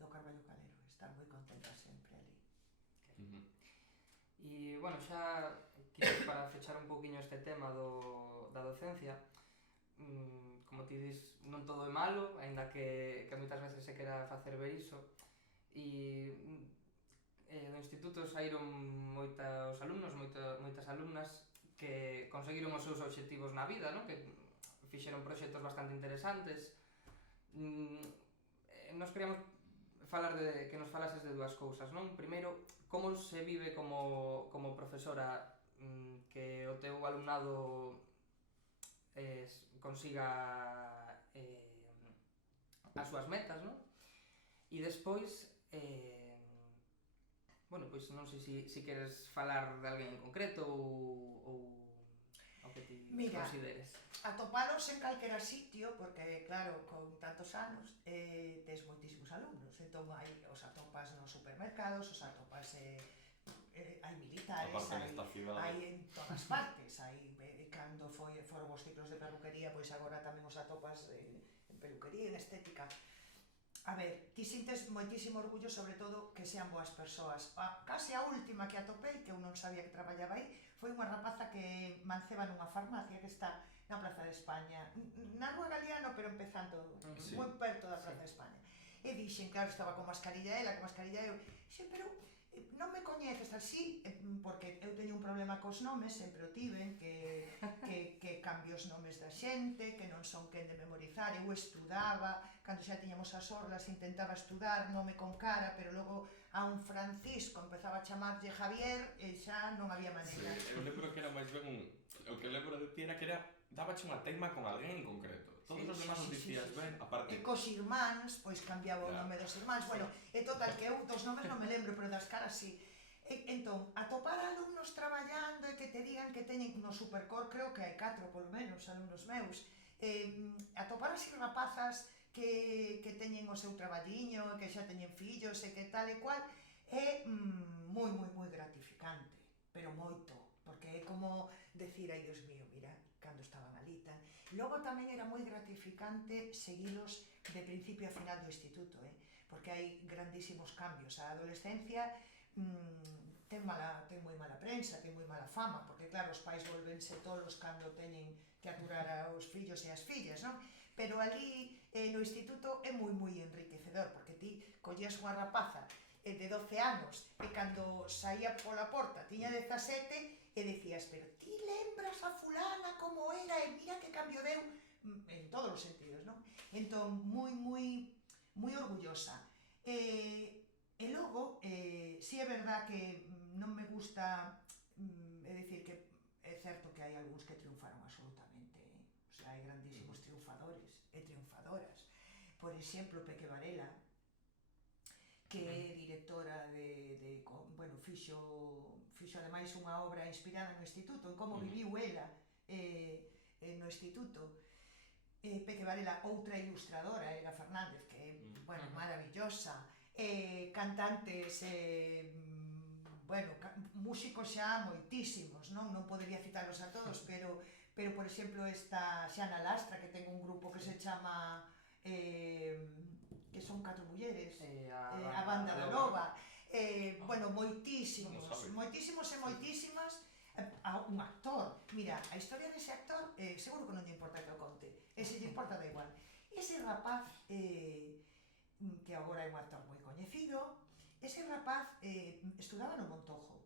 do Carballo Calero, estar moi contenta sempre ali. E, bueno, xa quizás para fechar un poquinho este tema da docencia, como ti dis, non todo é malo, aínda que moitas veces se quera facer ver iso, e do instituto saíron moitos alumnos, moitas alumnas que conseguiron os seus obxectivos na vida, non? Que fixeron proxectos bastante interesantes. Nos queríamos falar que nos falases de dúas cousas, non? Primeiro, como se vive como profesora que o teu alumnado consiga as súas metas, non? E despois, bueno, pois non sei se queres falar de alguén en concreto ou o que ti consideres. Atopalos en calquera sitio, porque, claro, con tantos anos tes moitísimos alumnos, entón os atopas nos supermercados, os atopas hai militares, hai en todas partes, hai cando foron os ciclos de peluquería, pois agora tamén os atopas en peluquería, en estética. A ver, ti sintes moitísimo orgullo, sobre todo, que sean boas persoas. Case a última que atopei, que eu non sabía que traballaba aí, foi unha rapaza que manceba nunha farmacia que está na Praza de España, na Rúa Galiano, pero empezando moi perto da Praza de España. e dixen, claro, estaba con mascarilla ela, eu, dixen, pero non me coñeces así, porque eu teño un problema cos nomes, sempre o tiven, que cambio os nomes da xente, que non son quen de memorizar, eu estudaba, cando xa tiñamos as orlas intentaba estudar, nome con cara, pero logo a un Francisco empezaba a chamarlle Javier e xa non había maneira. Sí, eu lembro que era máis ben un... O que lembro de ti era que era... Dabache unha teima con alguén en concreto. Todos os demás os dicías ben, aparte... E cos irmáns, pois cambiaba o nome dos irmáns, bueno, e total, que eu dos nomes non me lembro, pero das caras sí. Entón, atopar alumnos traballando e que te digan que teñen no Supercor, creo que hai 4 polo menos, alumnos meus, atopar así rapazas que teñen o seu traballiño, que xa teñen fillos e que tal e cual, é moi gratificante, pero moito, porque é como decir, ai Dios mío, mira, cando estaban ali tal. Logo tamén era moi gratificante seguilos de principio a final do instituto, porque hai grandísimos cambios. A adolescencia ten moi mala prensa, ten moi mala fama, porque claro, os pais volvense tolos cando teñen que aturar aos fillos e as fillas, non? Pero ali no instituto é moi enriquecedor, porque ti collías unha rapaza de 12 anos e cando saía pola porta tiña 17 e decías, pero ti lembras a fulana como era e mira que cambio deu en todos os sentidos, non? Entón, moi orgullosa. E logo, si é verdad que non me gusta, é dicir que é certo que hai algúns que triunfaron absolutamente, o sea, hai grandísimos triunfadores e triunfadoras. Por exemplo, Peque Varela, que é directora bueno, fixo ademais unha obra inspirada no instituto, en como viviu ela no instituto. Peque Varela, outra ilustradora, Ela Fernández, que é, bueno, maravillosa, cantantes, bueno, músicos xa moitísimos, non podería citarlos a todos, pero por exemplo, esta Xana Lastra, que ten un grupo que se chama... que son 4 mulleres, a Banda da Loba, bueno, moitísimos e moitísimas, un actor, mira, a historia dese actor, seguro que non lle importa que o conte, e se lle importa da igual. Ese rapaz, que agora é un actor moi coñecido, ese rapaz estudaba no Montojo,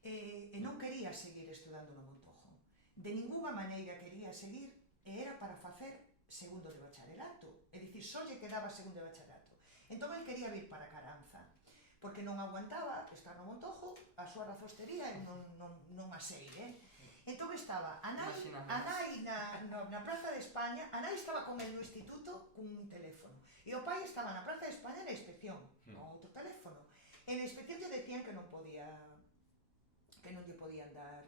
e non quería seguir estudando no Montojo, de ninguna maneira quería seguir, e era para facer segundo de bacharelato, é dicir, só lle quedaba segundo de bacharelato. Entón, el quería vir para Caranza, porque non aguantaba estar no Montojo, a súa razostería e non a sei, Entón estaba a nai na Praza de España, a nai estaba con el no instituto cun teléfono, e o pai estaba na Praza de España na inspección, con outro teléfono. E na inspección lle decían que non lle podían dar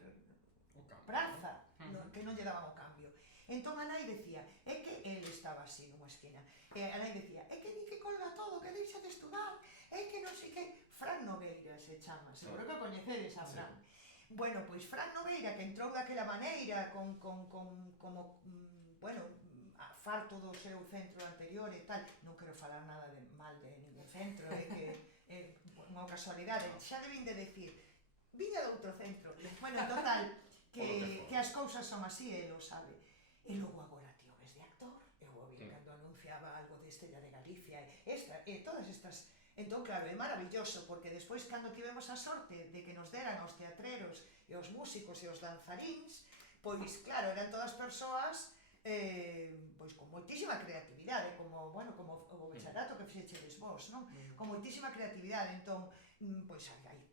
praza, que non lle daban o cambio. Entón a nai decía, é que el estaba así nunha esquina, e a nai decía, é que di que colga todo, que deixa de estudar, é que non sei que... Fran Nogueira se chama, seguro que coñecedes a Fran. Bueno, pois Fran Nogueira, que entrou daquela maneira, como, bueno, farto do seu centro anterior e tal, non quero falar nada mal de ningún centro, é que é unha casualidade, xa debín de decir, viña de outro centro. Bueno, total, que as cousas son así, e lo sabe. E logo agora, tío, ves de actor, eu o vi cando anunciaba algo de Estrella de Galicia, e todas estas... Entón, claro, é maravilloso, porque despois, cando tivemos a sorte de que nos deran aos teatreros e aos músicos e aos danzaríns, pois, claro, eran todas persoas pois con moitísima creatividade, como, bueno, como o bacharato que fixechedes vos, non? Con moitísima creatividade, entón, pois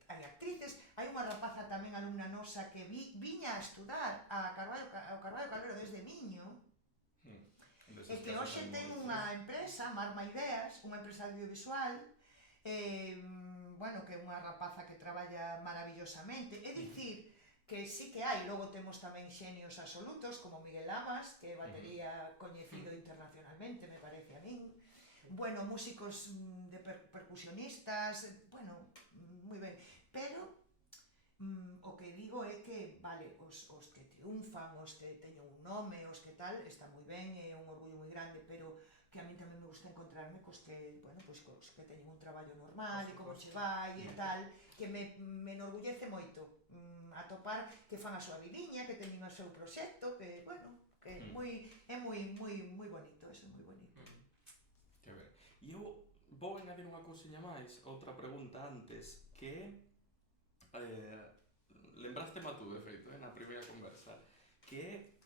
hai actrices, hai unha rapaza tamén alumna nosa que viña a estudar ao Carballo Calero desde niño, e que hoxe ten unha empresa, Marma Ideas, unha empresa audiovisual, bueno, que é unha rapaza que traballa maravillosamente, é dicir, que sí que hai, logo temos tamén xenios absolutos, como Miguel Lamas, que é batería coñecido internacionalmente, me parece a min, bueno, músicos de percusionistas, bueno, moi ben, pero o que digo é que, vale, os que triunfan, os que teñen un nome, os que tal, está moi ben, é un orgullo moi grande, pero que a min tamén me gusta encontrarme cos que, bueno, pois cos que teñen un traballo normal e como che vai e tal, que me enorgullece moito atopar que fan a súa vidiña, que teñen o seu proxecto, que, bueno, que é moi bonito, eso é moi bonito. Que ben. E eu vou añadir unha cousiña máis, outra pregunta antes, que lembraste tú, de feito, na primeira conversa, que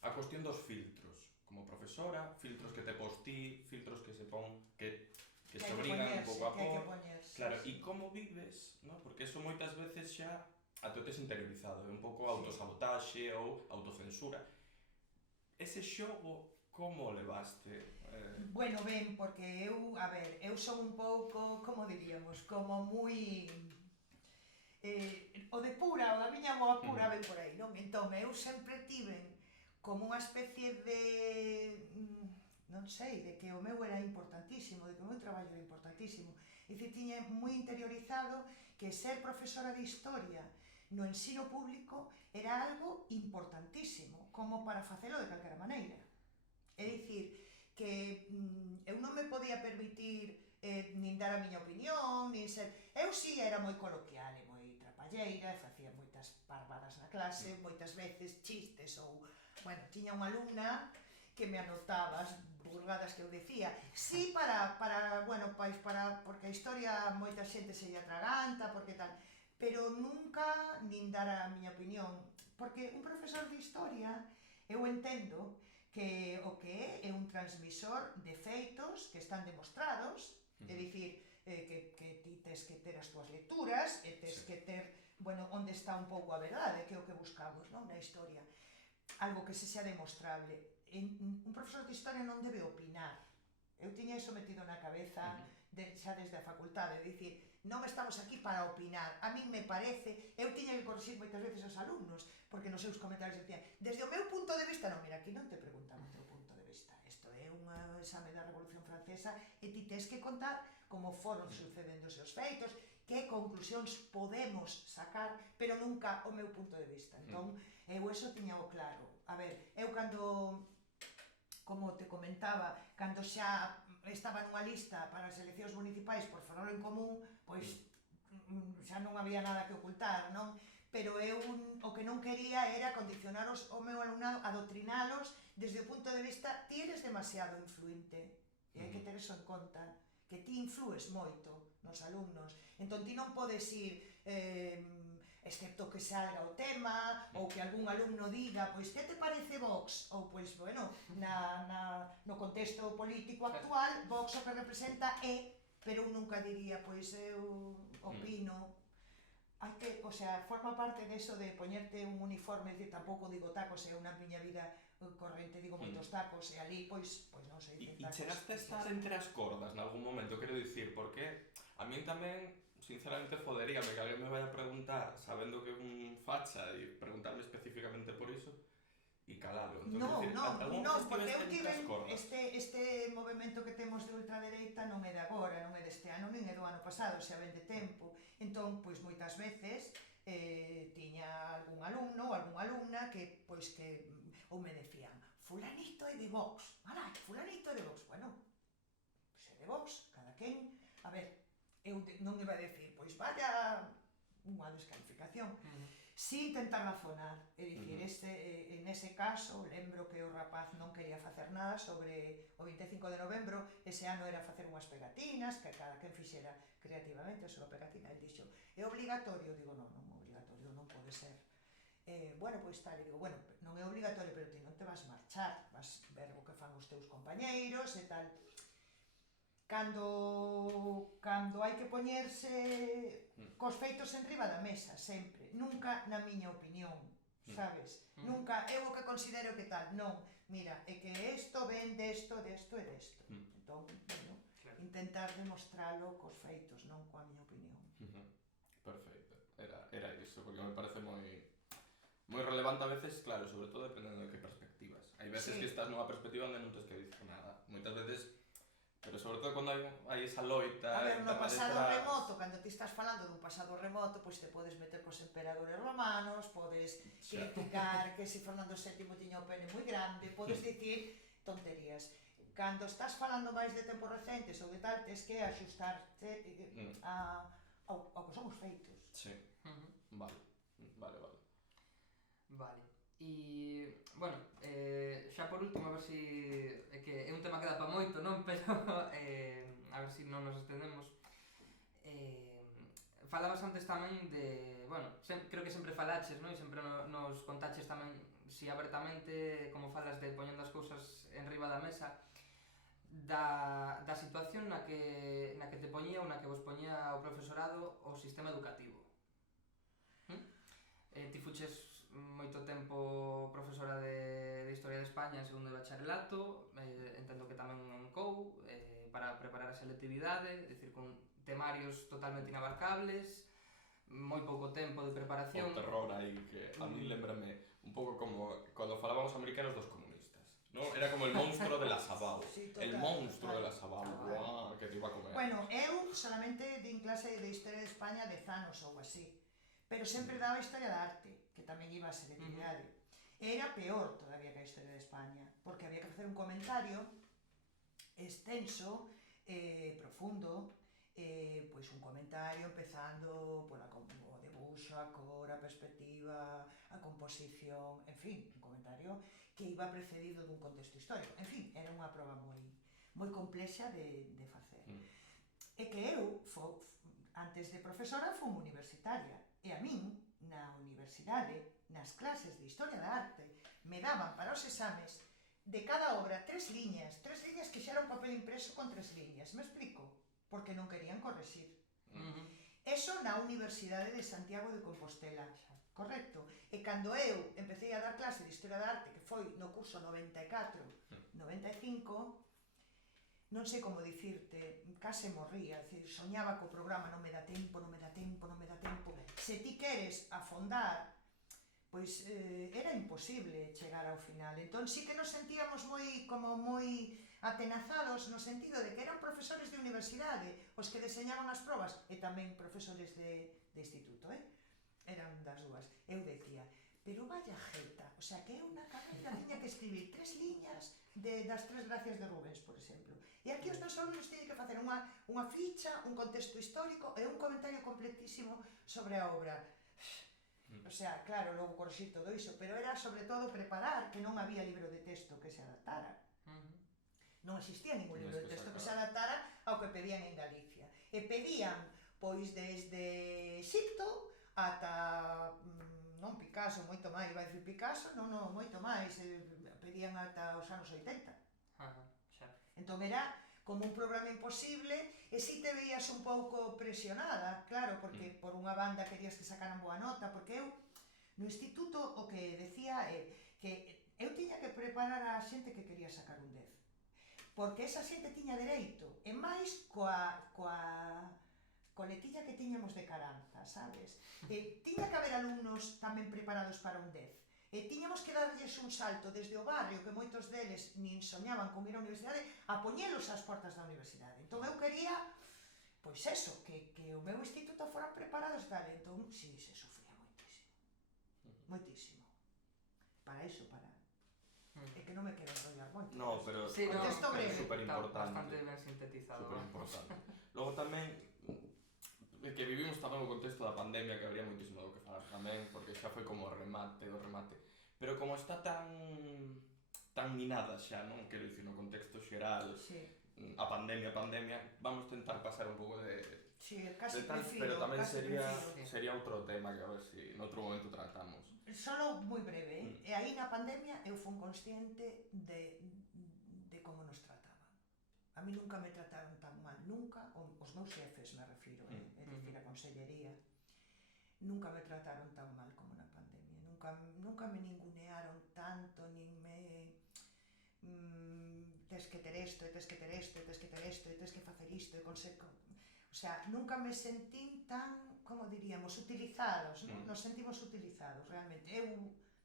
a cuestión dos filtros, como profesora, filtros que te pos ti, filtros que se pon, que se obrigan un pouco a pôr, claro, e como vives, no? Porque eso moitas veces xa a te tes interiorizado, é un pouco autosabotaxe ou autocensura. Ese xogo, como o levaste? Bueno, ben, porque eu son un pouco, como diríamos, como moi... o de pura, o da miña avoa pura ven por aí, non? Entón, eu sempre tiven como unha especie de... non sei, de que o meu era importantísimo, de que o meu traballo era importantísimo. E dicir, tiña moi interiorizado que ser profesora de historia no ensino público era algo importantísimo, como para facelo de calquera maneira. É dicir, que eu non me podía permitir nin dar a miña opinión, nin ser... Eu si era moi coloquial e moi trapalleira, e facía moitas parvadas na clase, moitas veces chistes ou... Bueno, tiña unha alumna que me anotaba as burradas que eu decía. Si bueno, porque a historia moita xente se lle atraganta, porque tal... Pero nunca nin dar a miña opinión. Porque un profesor de historia, eu entendo que o que é un transmisor de feitos que están demostrados, é dicir, que ti tes que ter as túas lecturas e tes que ter, bueno, onde está un pouco a verdade, que é o que buscamos, non, na historia. Algo que se xa demostrable. Un profesor de historia non debe opinar. Eu tiña iso metido na cabeza xa desde a facultade, é dicir, non estamos aquí para opinar. A min me parece, eu tiña que corrixir moitas veces aos alumnos, porque nos seus comentarios decían, desde o meu punto de vista, non, mira, aquí non te preguntamos o teu punto de vista. Isto é un exame da Revolución Francesa e ti tes que contar como foron sucedéndose os feitos, que conclusións podemos sacar, pero nunca o meu punto de vista. Entón, eu eso tiña o claro. A ver, eu cando, como te comentaba, cando xa estaba nunha lista para as eleccións municipais por Ferrol en Común, pois xa non había nada que ocultar, non? Pero eu o que non quería era condicionaros o meu alumnado, adoctrinalos desde o punto de vista ti eres demasiado influinte e hai que ter eso en conta, que ti influes moito nos alumnos, entón ti non podes ir excepto que salga o tema ou que algún alumno diga pois que te parece Vox, ou pois, bueno, no contexto político actual Vox o que representa é, pero eu nunca diría pois eu opino. Hai que, o sea, forma parte deso de poñerte un uniforme, dicir, tampouco digo tacos, eu na miña vida corrente digo moitos tacos, e ali, pois non sei, E chegaste a estar entre as cordas nalgún momento, quero dicir, porque a min tamén, sinceramente, foderíame que alguén me vai a preguntar, sabendo que é un facha, e preguntarme especificamente por iso, e calalo. Non, porque eu tive este movimento que temos de ultradereita non é de agora, non é deste ano, nin é do ano pasado, xa ven de tempo. Entón, pois moitas veces tiña algún alumno ou algunha alumna que, pois que, ou me decían, fulanito é de Vox, alá, fulanito é de Vox. Bueno, se é de Vox, cada quen, a ver, eu non iba a decir, pois vaya unha descalificación. Si intentar razonar, é dicir, nese caso, lembro que o rapaz non quería facer nada sobre o 25 de novembro, ese ano era facer unhas pegatinas, que cada quen fixera creativamente a súa pegatina, el dixo, é obligatorio? Digo, non, obligatorio non pode ser. Bueno, pois tal, digo, bueno, non é obligatorio, pero ti non te vas marchar, vas ver o que fan os teus compañeiros e tal. Cando hai que poñerse cos feitos enriba da mesa, sempre. Nunca na miña opinión, sabes? Nunca, eu o que considero que tal, non. Mira, é que isto ven desto e desto. Entón, bueno, intentar demostralo cos feitos, non coa miña opinión. Perfecto. Era iso, porque me parece moi relevante a veces, claro, sobre todo dependendo de que perspectivas. Hai veces que estás nunha perspectiva onde non tens que dicir nada. Moitas veces... Pero sobre todo cando hai esa loita... A ver, no pasado remoto, cando ti estás falando dun pasado remoto, pois te podes meter cos emperadores romanos, podes criticar que se Fernando VII tiña o pene moi grande, podes dicir tonterías. Cando estás falando máis de tempos recentes ou de tal, tens que axustarte ao que son os feitos. Sí, vale. Vale, e, bueno, xa por último, a ver se é que que é un tema que dá pa moito, non? Pero a ver se non nos estendemos. Falabas antes tamén de, bueno, creo que sempre falaches, non? E sempre nos contaches tamén, si abertamente, como falas de poñendo as cousas en riba da mesa, da situación na que te poñía ou na que vos poñía o profesorado o sistema educativo. Ti fuches moito tempo profesora de Historia de España en segundo de bacharelato, entendo que tamén en COU, para preparar a selectividade, é dicir, con temarios totalmente inabarcables, moi pouco tempo de preparación. O terror aí, que a mí lembrame un pouco como cando falábamos americanos dos comunistas, ¿no? Era como el monstruo de la Sabao. Sí, total, el monstruo total. de la Sabao. Guau, que te iba a comer. Bueno, eu solamente din clase de Historia de España 10 anos ou así, pero sempre daba Historia da Arte, que tamén iba a selectividade. Era peor todavía que a Historia de España, porque había que facer un comentario extenso, profundo, pois un comentario empezando pola o debuxo, a cor, a perspectiva, a composición, en fin, un comentario que iba precedido dun contexto histórico. En fin, era unha proba moi complexa de facer. E que eu, antes de profesora, fui universitaria, e a min, na universidade, nas clases de Historia da Arte, me daban para os exames de cada obra 3 liñas que xa era un papel impreso con 3 liñas, me explico? Porque non querían correxir. Eso na Universidade de Santiago de Compostela, correcto? E cando eu empecé a dar clase de Historia da Arte, que foi no curso 94-95, non sei como dicirte, case morría, dicir, soñaba co programa, non me dá tempo. Se ti queres afondar, pois era imposible chegar ao final. Entón sí que nos sentíamos moi atenazados no sentido de que eran profesores de universidade os que deseñaban as probas e tamén profesores de instituto, eran das dúas. Eu decía, pero vaya jeta, o sea, que eu na carreira tiña que escribir 3 liñas das 3 gracias de Rubens, por exemplo. E aquí os meus alunos teñen que facer unha ficha, un contexto histórico e un comentario completísimo sobre a obra. O sea, claro, logo corrixir todo iso, pero era sobre todo preparar que non había libro de texto que se adaptara. Non existía ningún libro de texto que se adaptara ao que pedían en Galicia. E pedían, pois, desde Egipto ata, non Picasso, moito máis, vai dicir Picasso, non, moito máis, pedían ata os anos 80. Entón era como un programa imposible e si te veías un pouco presionada, claro, porque por unha banda querías que sacaran boa nota, porque eu no instituto o que decía é que eu tiña que preparar a xente que quería sacar un 10. Porque esa xente tiña dereito, e máis coa letilla que tiñamos de Caranza, sabes? E tiña que haber alumnos tamén preparados para un 10. E tiñamos que darlles un salto desde o barrio, que moitos deles nin soñaban con ir á universidade, a poñelos ás portas da universidade. Entón eu quería, pois eso, que o meu instituto foran preparados tal. Entón, si, se sufría moitísimo. Moitísimo. Para iso, É que non me quero enrollar moito. No, pero sí, é super importante. Bastante ben sintetizado. Super importante. Logo tamén, que vivimos tamén o contexto da pandemia, que habría moitísimo do que falar tamén, porque xa foi como o remate do remate. Pero como está tan minada xa, non? Quero dicir, no contexto xeral, a pandemia, vamos tentar pasar un pouco de... Sí, casi prefiro. Pero tamén sería outro tema que a ver se noutro momento tratamos. Solo moi breve, e aí na pandemia eu fui consciente de como nos trataban. A mí nunca me trataron tan mal, nunca, os meus xefes me refiro, é dicir, a consellería, nunca me trataron tan mal como na pandemia, nunca me ningunearon tanto, nin me... tes que ter isto, e tes que ter isto, e tes que ter isto, e tes que facer isto, e conseguir... O sea, nunca me sentín tan, como diríamos, utilizados, non? Nos sentimos utilizados, realmente. Eu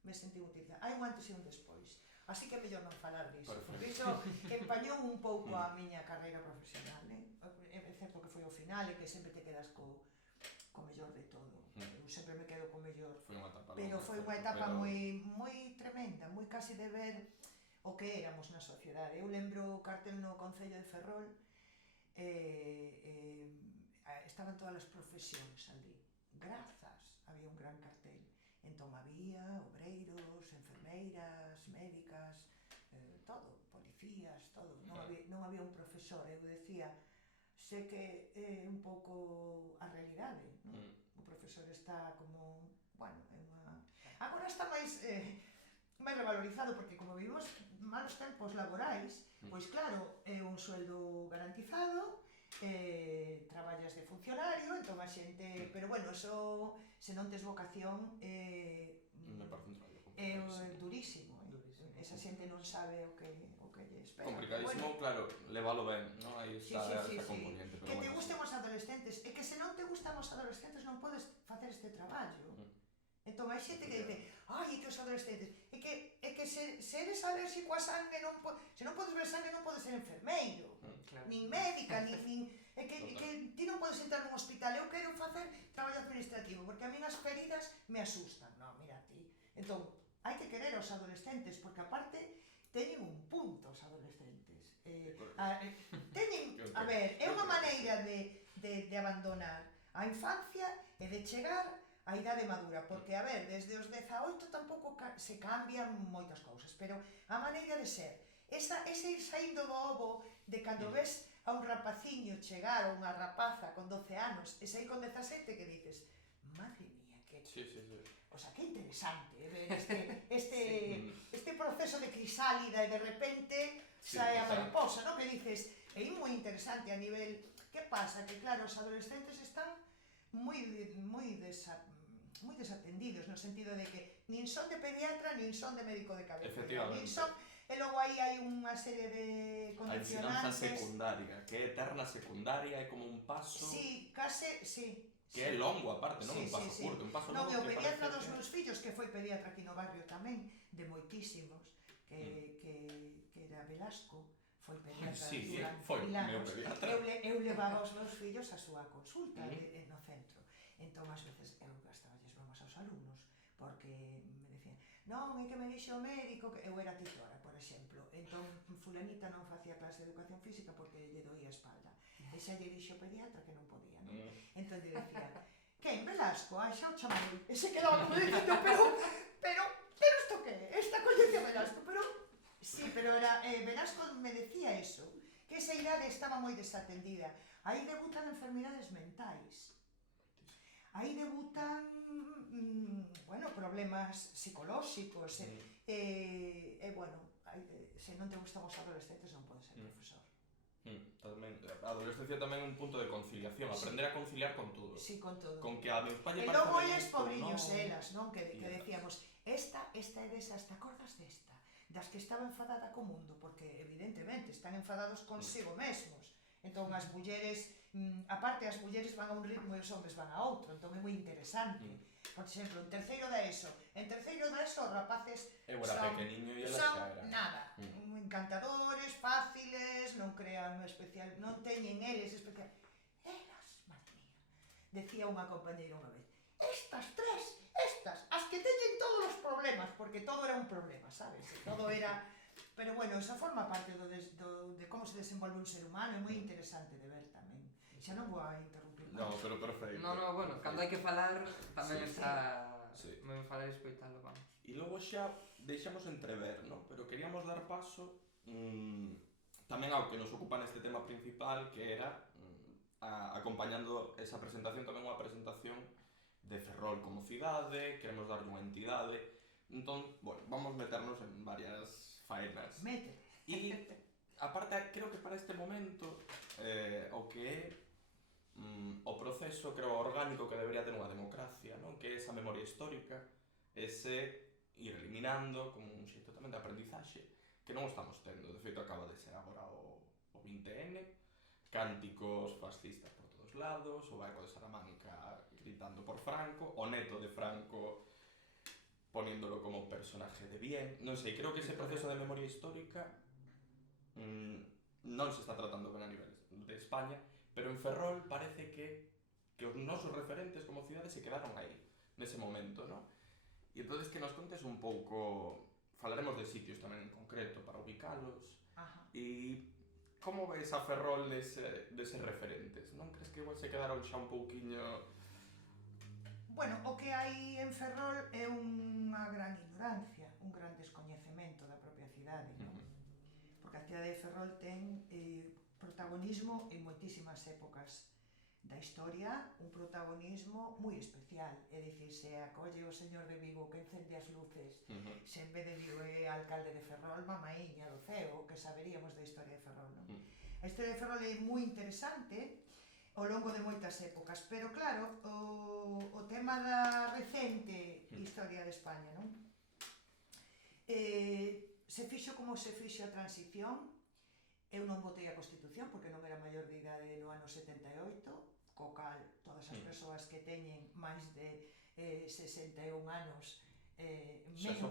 me sentí utilizada. Hai un antes e un despois. Así que é mellor non falar disso, porque iso empañou un pouco a miña carreira profesional, é certo que foi ao final e que sempre te quedas co mellor de todo. Eu sempre me quedo co mellor. Pero foi unha etapa moi tremenda, moi casi de ver o que éramos na sociedade. Eu lembro o cartel no Concello de Ferrol, estaban todas as profesións ali, grazas, había un gran cartel. Entón había obreiros, enfermeiras, médicas, todo, policías, fotografías, todo. Non había un profesor, eu decía, sé que é un pouco a realidade, non? O profesor está como, bueno, é unha... Agora está máis revalorizado, porque como vivimos malos tempos laborais, pois claro, é un sueldo garantizado, traballas de funcionario, entón a xente... Pero bueno, eso, se non tes vocación, Me parece un traballo é complicadísimo. durísimo. Esa xente non sabe o que lle espera. Complicadísimo, claro, levalo ben, non? Aí está esa componente. Que te gusten os adolescentes, e que se non te gustan os adolescentes non podes facer este traballo. Entón hai xente que dice, ai, que os adolescentes, é que se eres alérxico a sangue, se non podes ver sangue non podes ser enfermeiro, nin médica, nin é que ti non podes entrar nun hospital, eu quero facer traballo administrativo, porque a min as feridas me asustan. Non, mira ti. Entón, hai que querer aos adolescentes, porque aparte teñen un punto os adolescentes. Teñen, a ver, é unha maneira de abandonar a infancia e de chegar á idade madura, porque, a ver, desde os 18 tampouco se cambian moitas cousas, pero a maneira de ser, ese ir saindo do ovo de cando ves a un rapaciño chegar ou unha rapaza con 12 anos e sair con 17 que dices, madre mía, que... Sí. O sea, que interesante ver este proceso de crisálida e de repente sae a mariposa, non? Que dices, é moi interesante a nivel... Que pasa? Que claro, os adolescentes están moi desatendidos, no sentido de que nin son de pediatra, nin son de médico de cabecera, nin son... E logo aí hai unha serie de condicionantes... A ensinanza secundaria, que é eterna secundaria, é como un paso... Sí, case, sí. Que é longo, aparte, non? Un paso curto, un paso longo que parece... Non, o pediatra dos meus fillos, que foi pediatra aquí no barrio tamén, de moitísimos, que era Velasco, foi pediatra foi meu pediatra. Eu levaba os meus fillos a súa consulta no centro. Entón, ás veces, eu gastaballes bromas aos alumnos, porque me decían, non, é que me dixo o médico, que eu era titora, por exemplo, entón fulanita non facía clase de educación física porque lle doía a espalda, e xa lle dixo o pediatra que non podía, non? Entón lle decía, quen, Velasco? Ai, xa o chamarei, e se quedaba como dicindo, pero isto que é? Esta coñece a Velasco, pero... Sí, pero Velasco me decía eso, que esa idade estaba moi desatendida. Aí debutan enfermidades mentais. Aí debutan, bueno, problemas psicolóxicos, bueno, se non te gustan os adolescentes non podes ser profesor. A adolescencia tamén é un punto de conciliación, aprender a conciliar con todo. Sí, con todo. Con que a meus pais lle parece... E logo eles pobriños elas, non? Que decíamos, esta é desas, te acordas desta? Das que estaba enfadada co mundo, porque evidentemente están enfadados consigo mesmos. Entón as mulleres, aparte as mulleres van a un ritmo e os homes van a outro, entón é moi interesante. Por exemplo, en terceiro da ESO os rapaces son nada, encantadores, fáciles, non crean especial, non teñen eles especial. Elas, madre mía, decía unha compañeira unha vez, estas tres, as que teñen todos os problemas, porque todo era un problema, sabes? Todo era... Pero bueno, esa forma parte de como se desenvolve un ser humano, é moi interesante de ver tamén. Xa non vou a interrumpir. No, pero perfecto. No, bueno, cando hai que falar, tamén está... Me falar e escoitalo, vamos. E logo xa deixamos entrever, non? Pero queríamos dar paso tamén ao que nos ocupa neste tema principal, que era acompañando esa presentación, tamén unha presentación de Ferrol como cidade, queremos darlle unha entidade. Entón, bueno, vamos meternos en varias faenas. E, aparte, creo que para este momento, o que é o proceso, creo, orgánico que debería ter unha democracia, non? Que é esa memoria histórica, ese ir eliminando como un xeito tamén de aprendizaxe, que non estamos tendo. De feito, acaba de ser agora o 20N, cánticos fascistas por todos lados, o Baico de Salamanca gritando por Franco, o neto de Franco poniéndolo como personaje de bien. Non sei, creo que ese proceso de memoria histórica non se está tratando ben a nivel de España, pero en Ferrol parece que os nosos referentes como cidade se quedaron aí, nese momento, non? E entón que nos contes un pouco, falaremos de sitios tamén en concreto para ubicalos, e como ves a Ferrol deses referentes? Non crees que igual se quedaron xa un pouquiño... Bueno, o que hai en Ferrol é unha gran ignorancia, un gran descoñecemento da propia cidade, non? Porque porque a cidade de Ferrol ten protagonismo en moitísimas épocas da historia, un protagonismo moi especial, é dicir, se acolle o señor de Vigo que encende as luces, se en vez de Vigo é alcalde de Ferrol, mamaíña do ceo, que saberíamos da historia de Ferrol, non? A historia de Ferrol é moi interesante ao longo de moitas épocas, pero claro, o tema da recente historia de España, non? Se fixo como se fixo a transición. Eu non votei a Constitución porque non era maior de idade no ano 78, co cal todas as persoas que teñen máis de 61 anos,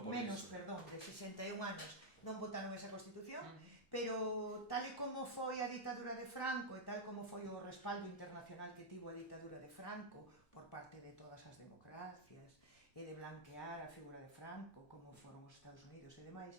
menos, de 61 anos, non votaron esa Constitución, pero tal e como foi a ditadura de Franco e tal como foi o respaldo internacional que tivo a ditadura de Franco por parte de todas as democracias e de blanquear a figura de Franco, como foron os Estados Unidos e demais,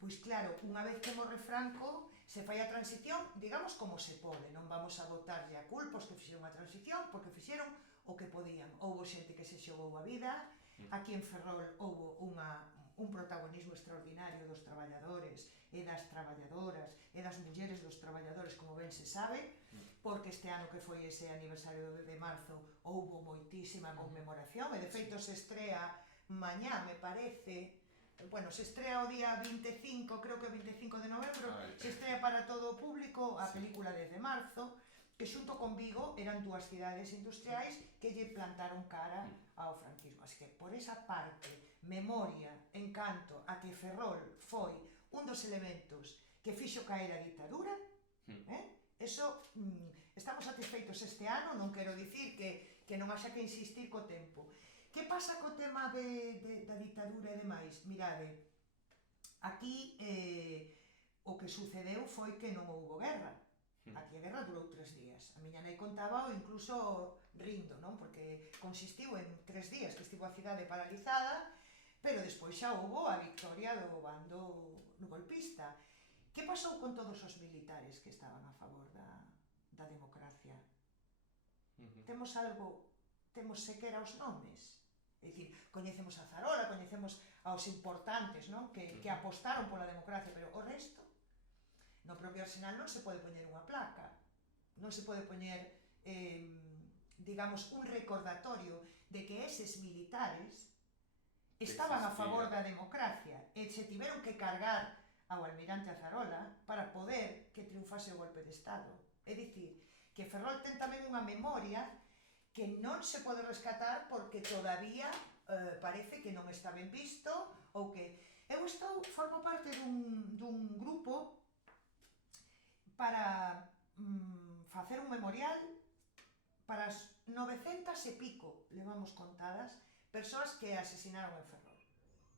pois claro, unha vez que morre Franco, se fai a transición, digamos como se pode, non vamos a botarlle a culpa os que fixeron a transición, porque fixeron o que podían. Houbo xente que se xogou a vida, aquí en Ferrol houbo un protagonismo extraordinario dos traballadores e das traballadoras e das mulleres dos traballadores, como ben se sabe, porque este ano que foi ese aniversario de marzo houbo moitísima conmemoración, e de feito se estrea mañá, me parece. Bueno, se estrea o día 25, creo que o 25 de novembro, se estrea para todo o público a película desde marzo, que xunto con Vigo eran dúas cidades industriais que lle plantaron cara ao franquismo. Así que, por esa parte, memoria, encanto, a que Ferrol foi un dos elementos que fixo caer a ditadura, eso, estamos satisfeitos este ano, non quero dicir que non haxa que insistir co tempo. Que pasa co tema da ditadura e demais? Mirade, aquí o que sucedeu foi que non houbo guerra. Aquí a guerra durou 3 días. A miña nai contaba o incluso rindo, non? Porque consistiu en 3 días que estivo a cidade paralizada, pero despois xa houbo a victoria do bando golpista. Que pasou con todos os militares que estaban a favor da democracia? Temos algo, temos sequera os nomes? É dicir, coñecemos a Zarola, coñecemos aos importantes, non? Que apostaron pola democracia, pero o resto, no propio Arsenal non se pode poñer unha placa, non se pode poñer, digamos, un recordatorio de que eses militares estaban a favor da democracia e se tiveron que cargar ao almirante Azarola para poder que triunfase o golpe de Estado. É dicir, que Ferrol ten tamén unha memoria que non se pode rescatar porque todavía parece que non está ben visto ou que... Eu formo parte dun grupo para facer un memorial para as 900 e pico, levamos contadas, persoas que asesinaron en Ferrol.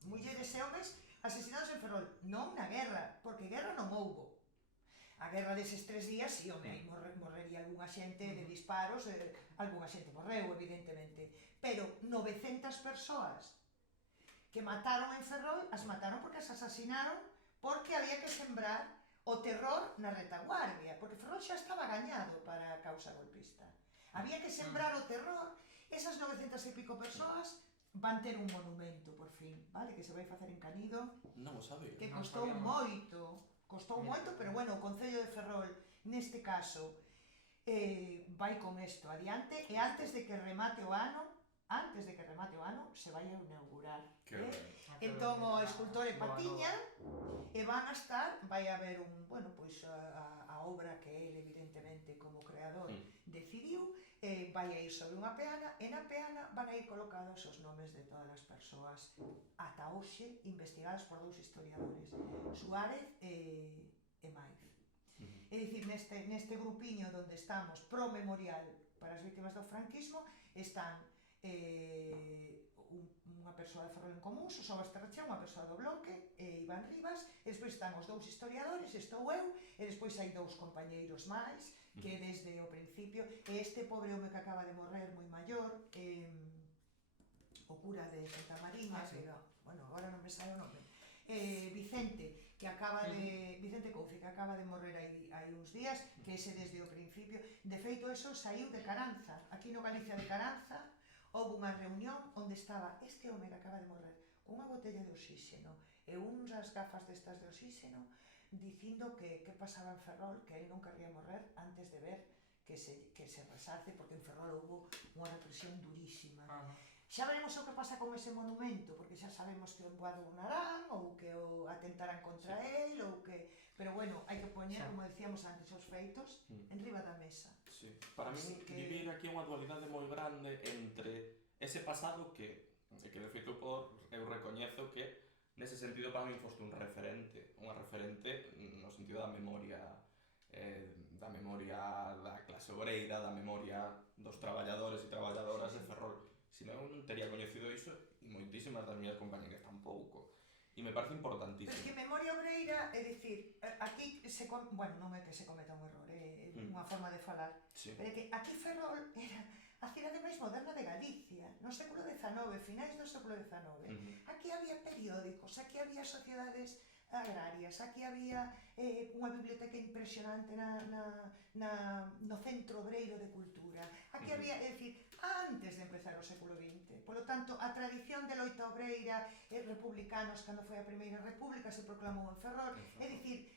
Mulleres e homes asesinados en Ferrol, non na guerra, porque guerra non houbo. A guerra deses 3 días, si, home, aí morrería algunha xente de disparos, algunha xente morreu, evidentemente, pero 900 persoas que mataron en Ferrol, as mataron porque as asasinaron porque había que sembrar o terror na retaguardia, porque Ferrol xa estaba gañado para a causa golpista. Había que sembrar o terror, esas 900 e pico persoas van ter un monumento, por fin, vale? Que se vai facer en Canido, non o sabía. que costou moito, pero bueno, o Concello de Ferrol, neste caso, vai con isto adiante, e antes de que remate o ano, se vai a inaugurar. Entón, o escultor é Patiña, e van a estar, vai haber a obra que ele, evidentemente, como creador, decidiu, vai a ir sobre unha peana, e na peana van a ir colocados os nomes de todas as persoas ata hoxe investigadas por 2 historiadores, Suárez e Maiz. É dicir, neste grupiño onde estamos pro memorial para as vítimas do franquismo están unha persoa de Ferrol en Común, Susana Esterrachea, unha persoa do Bloque, Iván Rivas, e despois están os 2 historiadores, estou eu, e despois hai 2 compañeiros máis, que desde o principio, e este pobre home que acaba de morrer moi maior, o cura de Santa Mariña, bueno, agora non me sai o nome, Vicente Couce, que acaba de morrer hai uns días, que ese desde o principio, de feito, eso saiu de Caranza, aquí no Galicia de Caranza, houve unha reunión onde estaba este home que acaba de morrer, unha botella de oxíxeno e unhas gafas destas de oxíxeno, dicindo que pasaba en Ferrol, que ele non quería morrer antes de ver que se resarce, porque en Ferrol houve unha represión durísima. Xa veremos o que pasa con ese monumento, porque xa sabemos que o embuadonarán ou que o atentarán contra el, ou que... Pero bueno, hai que poñer, como decíamos antes, os feitos enriba da mesa. Sí. Para mí, vivir aquí unha dualidade moi grande entre ese pasado que de feito eu recoñezo que nese sentido para mí foste unha referente no sentido da memoria da clase obreira, da memoria dos traballadores e traballadoras de Ferrol. Se non teria coñecido iso, e moitísimas das miñas compañeras tampouco. E me parece importantísimo. Pero que memoria obreira, é dicir, aquí bueno, non é que se cometa un error, é unha forma de falar, pero é que aquí Ferrol era a cidade máis moderna de Galicia, no século XIX, finais do século XIX. Aquí había periódicos, aquí había sociedades agrarias, aquí había unha biblioteca impresionante no Centro Obreiro de Cultura. Aquí había, é dicir, antes de empezar o século XX. Polo tanto, a tradición de loita obreira e republicanos, cando foi a Primeira República, se proclamou en Ferrol. É dicir,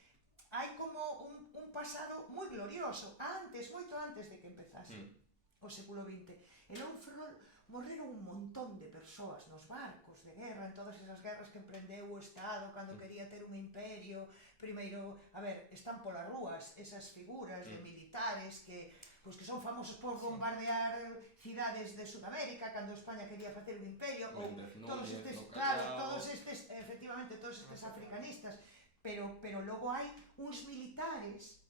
hai como un pasado moi glorioso, moito antes de que empezase o século XX. E logo en Ferrol morreron un montón de persoas nos barcos de guerra, en todas esas guerras que emprendeu o Estado cando quería ter un imperio. Primeiro, están polas rúas esas figuras de militares que son famosos por bombardear cidades de Sudamérica cando España quería facer un imperio, ou todos estes, efectivamente, todos estes africanistas, pero logo hai uns militares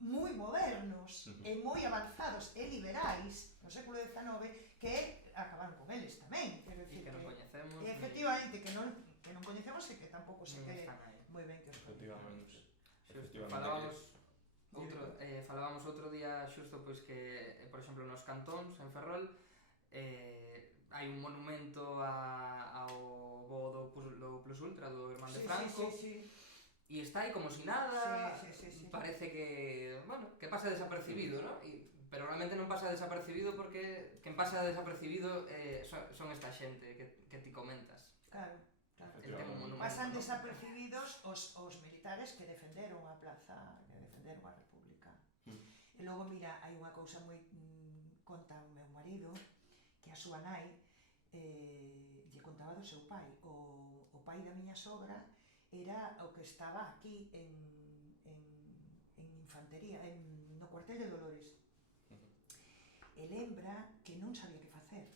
moi modernos e moi avanzados e liberais no século XIX que acabaron con eles tamén, quero dicir que non coñecemos, efectivamente, que non coñecemos e que tampouco se quere moi ben que os coñecemos. Falábamos outro día xusto pois que, por exemplo, nos cantóns en Ferrol hai un monumento ao voo do Plus Ultra do Irmán de Franco. E está aí como si nada, parece que, bueno, que pasa desapercibido, ¿no? Pero realmente non pasa desapercibido porque quen pasa desapercibido son esta xente que ti comentas. Claro. Pasan desapercibidos os militares que defenderon a plaza, que defenderon a República. E logo, mira, hai unha cousa moi... conta o meu marido, que a súa nai lle contaba do seu pai. O pai da miña sogra era o que estaba aquí en infantería, no cuartel de Dolores. E lembra que non sabía que facer.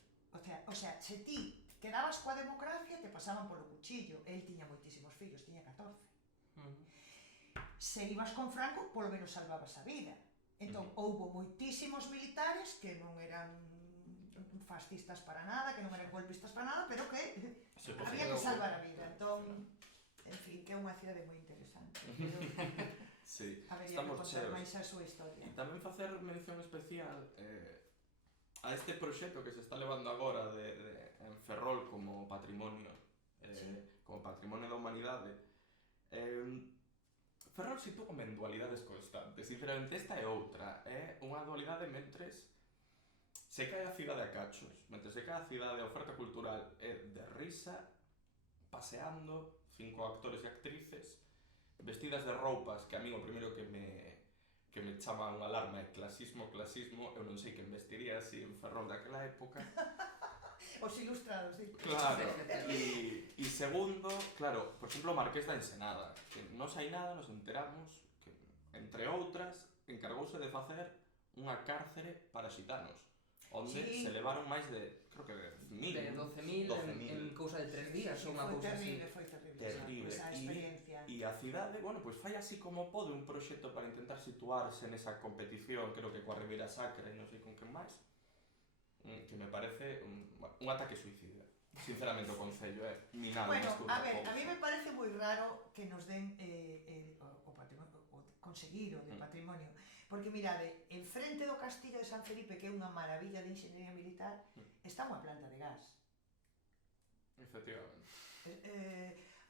O sea, se ti quedabas coa democracia, te pasaban polo cuchillo. El tiña moitísimos fillos, tiña 14. Se ibas con Franco, polo menos salvabas a vida. Entón, houbo moitísimos militares que non eran fascistas para nada, que non eran golpistas para nada, pero que había que salvar a vida. Entón, en fin, que é unha cidade moi interesante. Habería que contar máis a súa historia. E tamén facer mención especial a este proxecto que se está levando agora en Ferrol como patrimonio da humanidade. Ferrol sitúame en dualidades constantes. Sinceramente, esta é outra. É unha dualidade mentres se cae a cidade a cachos, mentres se cae a cidade a oferta cultural é de risa, paseando, 5 actores e actrices vestidas de roupas que a mí o primeiro que me chama unha alarma é clasismo, eu non sei quen vestiría así en Ferrol daquela época. Os ilustrados, sí. Claro, e segundo, claro, por exemplo, o Marqués da Ensenada, que nos hai nada, nos enteramos que, entre outras, encargouse de facer unha cárcere para xitanos, onde se levaron máis de, creo que de 12.000 en cousa de 3 días ou unha cousa así. Foi terrible esa experiencia. E a cidade, bueno, pois fai así como pode un proxecto para intentar situarse nesa competición, creo que coa Ribeira Sacra e non sei con quen máis, que me parece un ataque suicida. Sinceramente, o Concello é minado. Bueno, a ver, a mí me parece moi raro que nos den o patrimonio, o conseguir o de patrimonio. Porque, mirade, en frente do Castillo de San Felipe, que é unha maravilla de enxeñería militar, está unha planta de gas. Efectivamente.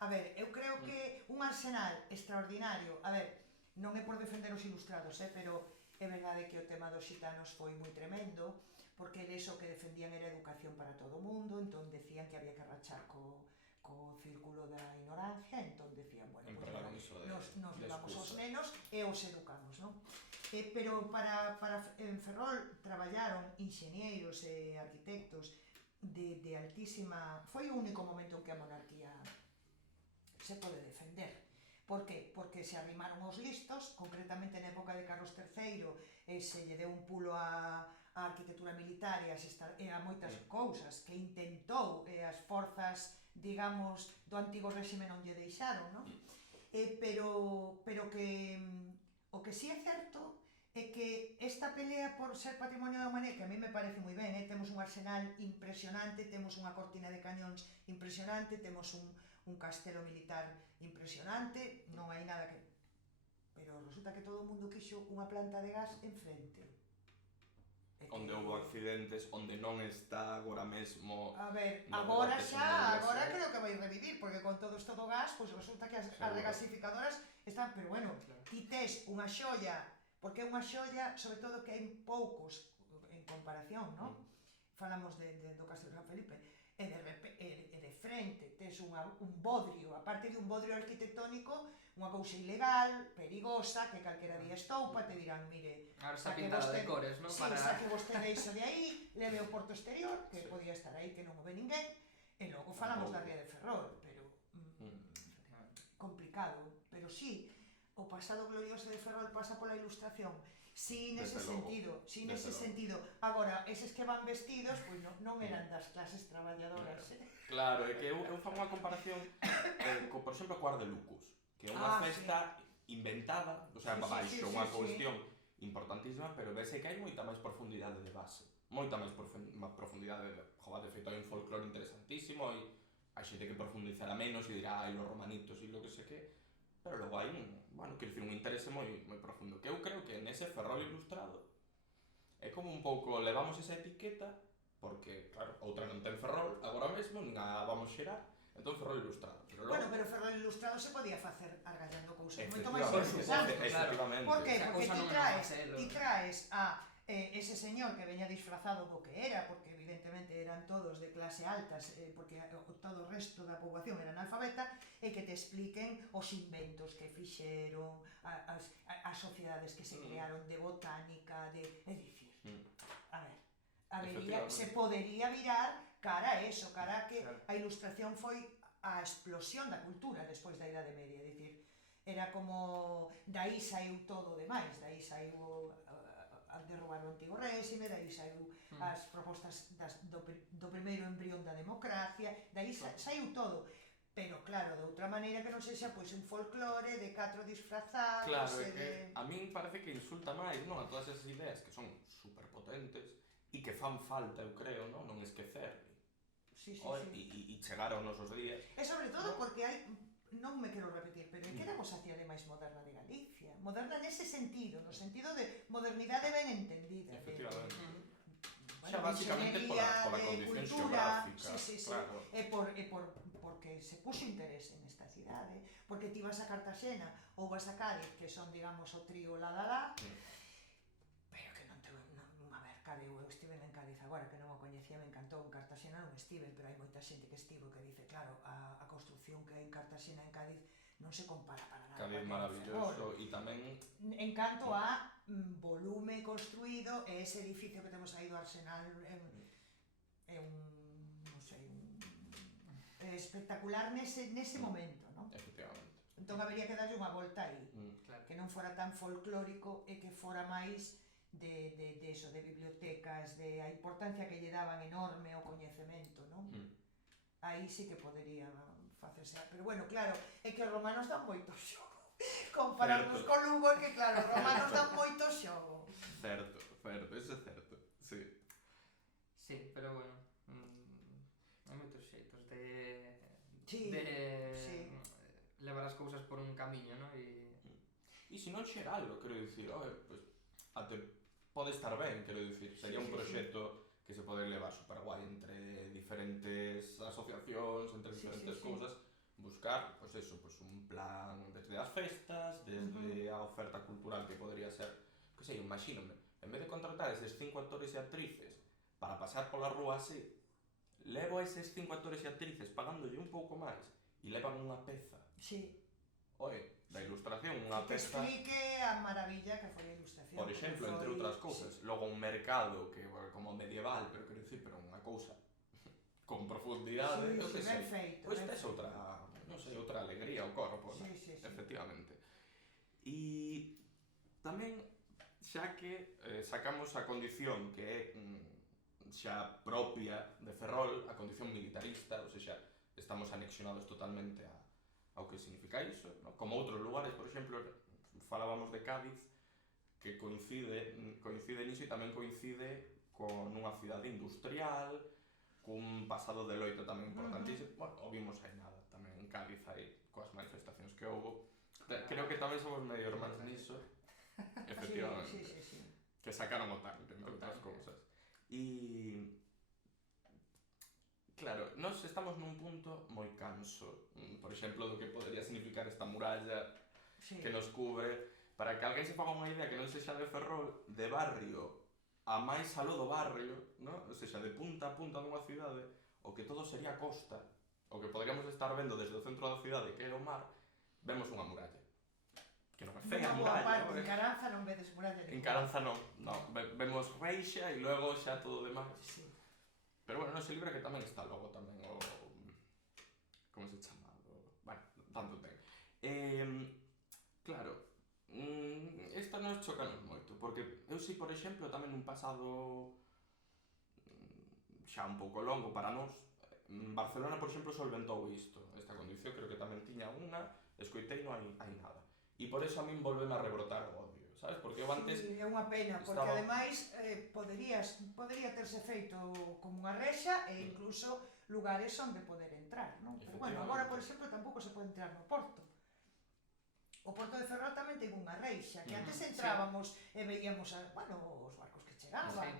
A ver, eu creo que un arsenal extraordinario, a ver, non é por defender os ilustrados, pero é verdade que o tema dos xitanos foi moi tremendo, porque eles o que defendían era educación para todo o mundo, entón decían que había que rachar co círculo da ignorancia, entón decían, bueno, pues Empregaron nada, iso nos de levamos aos excusa. nenos e os educamos, non? Pero en Ferrol traballaron inxeñeiros e arquitectos de altísima... Foi o único momento en que a monarquía se pode defender. Por qué? Porque se arrimaron os listos, concretamente na época de Carlos III, se lle deu un pulo a arquitectura militar e a moitas cousas que intentou e as forzas, digamos, do antigo réxime non lle deixaron, non? Pero que o que sí é certo é que esta pelea por ser patrimonio da humanidade, que a mí me parece moi ben, temos un arsenal impresionante, temos unha cortina de cañóns impresionante, temos un castelo militar impresionante, non hai nada que... Pero resulta que todo o mundo quixo unha planta de gas enfrente. Onde houve accidentes, onde non está agora mesmo... A ver, no agora debate xa, como agora debería ser. creo que vai revivir, porque con todo isto do gas, pois resulta que as regasificadoras están... Pero bueno, ti tes unha xoia, porque é unha xoia, sobre todo que hai poucos en comparación, non? Falamos do Castelo de San Felipe, e de frente tes un bodrio, aparte de un bodrio arquitectónico, unha cousa ilegal, perigosa, que calquera día estoupa, te dirán, mire, Ahora está pintada de cores, non? Sí, saque vostede iso de aí, leve ao porto exterior, que podía estar aí, que non o ve ninguén, e logo falamos da ría de Ferrol, pero complicado, pero sí, o pasado glorioso de Ferrol pasa pola Ilustración. Sí, nese sentido, sí, nese sentido. Agora, eses que van vestidos, pois non eran das clases traballadoras. Claro, é que eu fago unha comparación por exemplo, co Ar de Lucus, que é unha festa inventada, o sea, baixo unha cuestión importantísima, pero vese que hai moita máis profundidade de base, moita máis profundidade de... Joder, de feito, hai un folclore interesantísimo, e hai xente que profundizará menos e dirá, ai, los romanitos e lo que sei que... Pero logo hai un interese moi profundo, que eu creo que nese Ferrol ilustrado é como un pouco, levamos esa etiqueta, porque, claro, outra non ten Ferrol agora mesmo, nin a vamos xerar, entón Ferrol ilustrado. Bueno, pero Ferrol ilustrado se podía facer argallando cousas moito máis interesantes. Efectivamente. Por que? Porque ti traes a ese señor que veña disfrazado do que era, porque evidentemente eran todos de clase altas, porque todo o resto da poboación era analfabeta, e que te expliquen os inventos que fixeron, as sociedades que se crearon de botánica, é dicir, a ver, se podería virar cara a eso, cara a que a Ilustración foi a explosión da cultura despois da Idade Media, é dicir, era como, daí saiu todo o demais, daí saiu a derrubar o antigo réxime, daí saiu as propostas do primeiro embrión da democracia, daí saiu todo. Pero claro, de outra maneira que non sexa pois un folclore de catro disfrazados. Claro, é que a min parece que insulta máis, non, a todas esas ideas que son superpotentes e que fan falta, eu creo, non esquecer. Sí. E chegar aos nosos días. E sobre todo porque hai, non me quero repetir, pero é que era a sociedade máis moderna de Galicia. Moderna nese sentido, no sentido de modernidade ben entendida. Efectivamente. Xa basicamente pola condición xeográfica. Sí. Claro. E porque se puxo interese nesta cidade, porque ti vas a Cartaxena ou vas a Cádiz, que son, digamos, o trío pero que non te... A ver, Cádiz, eu estive en Cádiz agora, que non o coñecía, me encantou. En Cartaxena non estive, pero hai moita xente que estivo que dice, claro, a construcción que hai en Cartaxena e en Cádiz non se compara para nada. Cádiz maravilloso, e tamén... En canto a volume construído, e ese edificio que temos aí do Arsenal é un, non sei, espectacular nese momento, non? Efectivamente. Entón habería que darlle unha volta aí, Claro. que non fora tan folclórico e que fora máis de eso, de bibliotecas, de a importancia que lle daban enorme ao coñecemento, non? Aí sí que podería facerse, pero bueno, claro, é que os romanos dan moito xogo. Compararnos con Lugo é que claro, os romanos dan moito xogo. Certo, eso é certo, sí. Sí, pero bueno, hai moitos xeitos de levar as cousas por un camiño, non? E se non xeralo, quero dicir, pues, até pode estar ben, quero dicir, sería un proxecto que se pode levar super guai entre diferentes asociacións, entre diferentes cousas, buscar, pois eso, pois un plan desde as festas, desde a oferta cultural que podría ser, que sei, imagínome, en vez de contratar eses 5 actores e actrices para pasar pola rúa así, levo a eses 5 actores e actrices pagándolle un pouco máis e levan unha peza, Sí. oe, da ilustración, unha Que peza, explique a maravilla que foi a ilustración. por exemplo, entre outras cousas. Logo un mercado que como medieval, pero quero dicir, pero unha cousa con profundidade, eu que ben sei. feito. Pois ben tes feito. outra, non sei, outra alegría ao corpo, Sí, sí, sí. efectivamente. E tamén, xa que sacamos a condición que é xa propia de Ferrol, a condición militarista, ou seja, estamos anexionados totalmente ao que significa iso, no? Como outros lugares, por exemplo, falábamos de Cádiz, que coincide niso e tamén coincide con unha cidade industrial, cun pasado de loito tamén importantísimo. Bueno, o vimos aí nada, tamén en Cádiz aí, coas manifestacións que houbo. Creo que tamén somos medio hermanos niso, efectivamente. Sí. Que sacaron o tanque, entre outras cousas. E claro, nós estamos nun punto moi canso, por exemplo, do que podería significar esta muralla que nos cubre, para que alguén se faga unha idea que non sexa de Ferrol, de barrio a máis aló do barrio, no? Ou seja, de punta a punta dunha cidade, o que todo sería costa, o que poderíamos estar vendo desde o centro da cidade, que é o mar, vemos unha muralla. Que non é fea a muralla, En Caranza non vedes muralla. En Caranza non, vemos reixa e logo xa todo o demais. Sí. Pero bueno, no se libra que tamén está logo tamén o... Como se chama? Bueno, tanto ten. Claro, esta nos chocanos moito, porque eu si, por exemplo, tamén nun pasado xa un pouco longo para nós, Barcelona, por exemplo, solventou esta condición, creo que tamén tiña unha, escoitei non hai nada. E por eso a min volveme a rebrotar o odio, sabes? Porque eu antes... Sí, é unha pena, porque ademais podería terse feito como unha rexa e incluso lugares onde poder entrar, non? Pero bueno, agora, por exemplo, tampouco se pode entrar no Porto. O Porto de Ferrol tamén ten unha reixa, que antes entrábamos e veíamos os barcos que chegaban,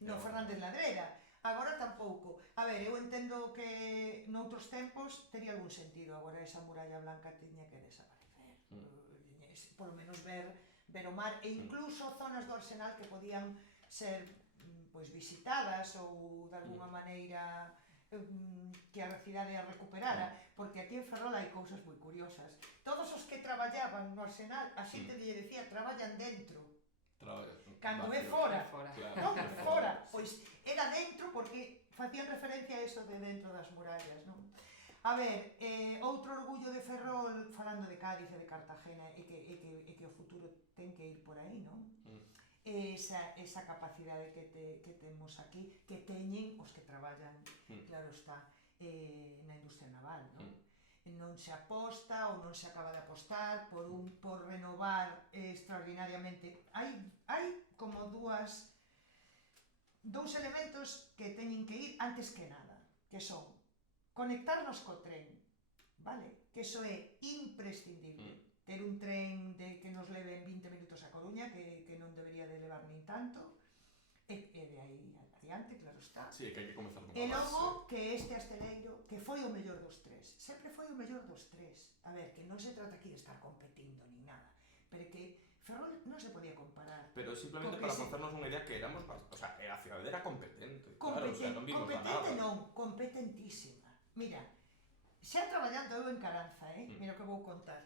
no Fernández Ladrera. Agora tampouco. A ver, eu entendo que noutros tempos tería algún sentido, agora esa muralla blanca tiña que desaparecer. Por lo menos ver o mar e incluso zonas do Arsenal que podían ser visitadas ou de alguna maneira que a cidade a recuperara, porque aquí en Ferrol hai cousas moi curiosas. Todos os que traballaban no Arsenal, a xente lle decía traballan dentro. Cando é fora, non? Fora, pois era dentro porque facían referencia a eso de dentro das murallas, non? A ver, outro orgullo de Ferrol, falando de Cádiz e de Cartagena, e que o futuro ten que ir por aí, non? Esa capacidade que temos aquí, que teñen os que traballan, claro está, na industria naval, non? Non se aposta ou non se acaba de apostar por renovar extraordinariamente. Hai como dous elementos que teñen que ir antes que nada, que son conectarnos co tren, vale? Que iso é imprescindible. Ter un tren que nos leve en 20 minutos a Coruña, que non debería de levar nin tanto, e de aí adiante, claro está. Sí, que hai que comezar con E logo que este asteleiro, que foi o mellor dos tres, sempre foi o mellor dos tres. A ver, que non se trata aquí de estar competindo nin nada, pero que Ferrol non se podía comparar. Pero simplemente para facernos unha idea que éramos, o sea, a cidade era competente. Claro, o sea, non vimos a nada. Competente non, competentísima. Mira, xa traballando eu en Caranza, mira o que vou contar.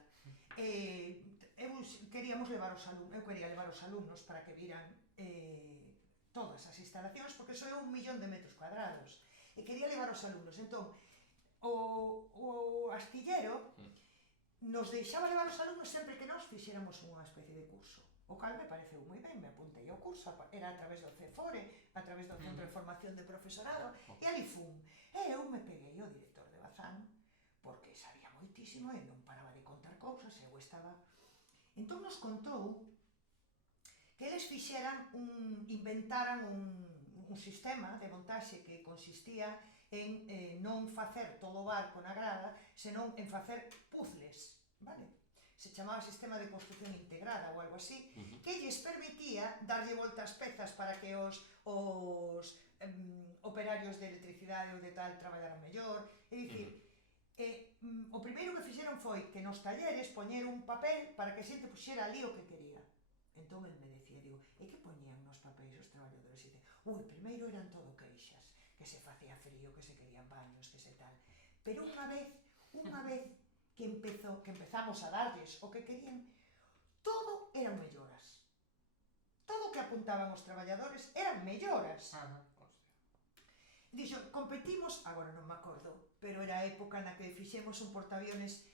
Eu quería levar os alumnos para que viran todas as instalacións, porque só é 1 millón de metros cuadrados. E quería levar os alumnos. Entón, o astillero nos deixaba levar os alumnos sempre que nós fixéramos unha especie de curso. O cal me pareceu moi ben, me apuntei ao curso, era a través do CEFORE, a través do Centro de Formación de Profesorado, e ali fun. E eu me peguei ao director de Bazán, porque sabía moitísimo e non paraba de contar cousas, e eu estaba... Entón nos contou que eles inventaran un sistema de montaxe que consistía en non facer todo o barco na grada, senón en facer puzzles, vale? Se chamaba sistema de construcción integrada ou algo así, que lles permitía darlle voltas pezas para que os operarios de electricidade ou de tal traballaran mellor. É dicir, o primeiro que fixeron foi que nos talleres poñer un papel para que a xente puxera ali o que quería. Entón el me decía, digo, e que poñían nos papéis os traballadores? E dice, primeiro eran todo queixas, que se facía frío, que se querían baños, que se tal. Pero unha vez que empezamos a darlles o que querían, todo eran melloras. Todo o que apuntaban os traballadores eran melloras. Dixo, competimos, agora non me acordo, pero era a época na que fixeron un portaaviones,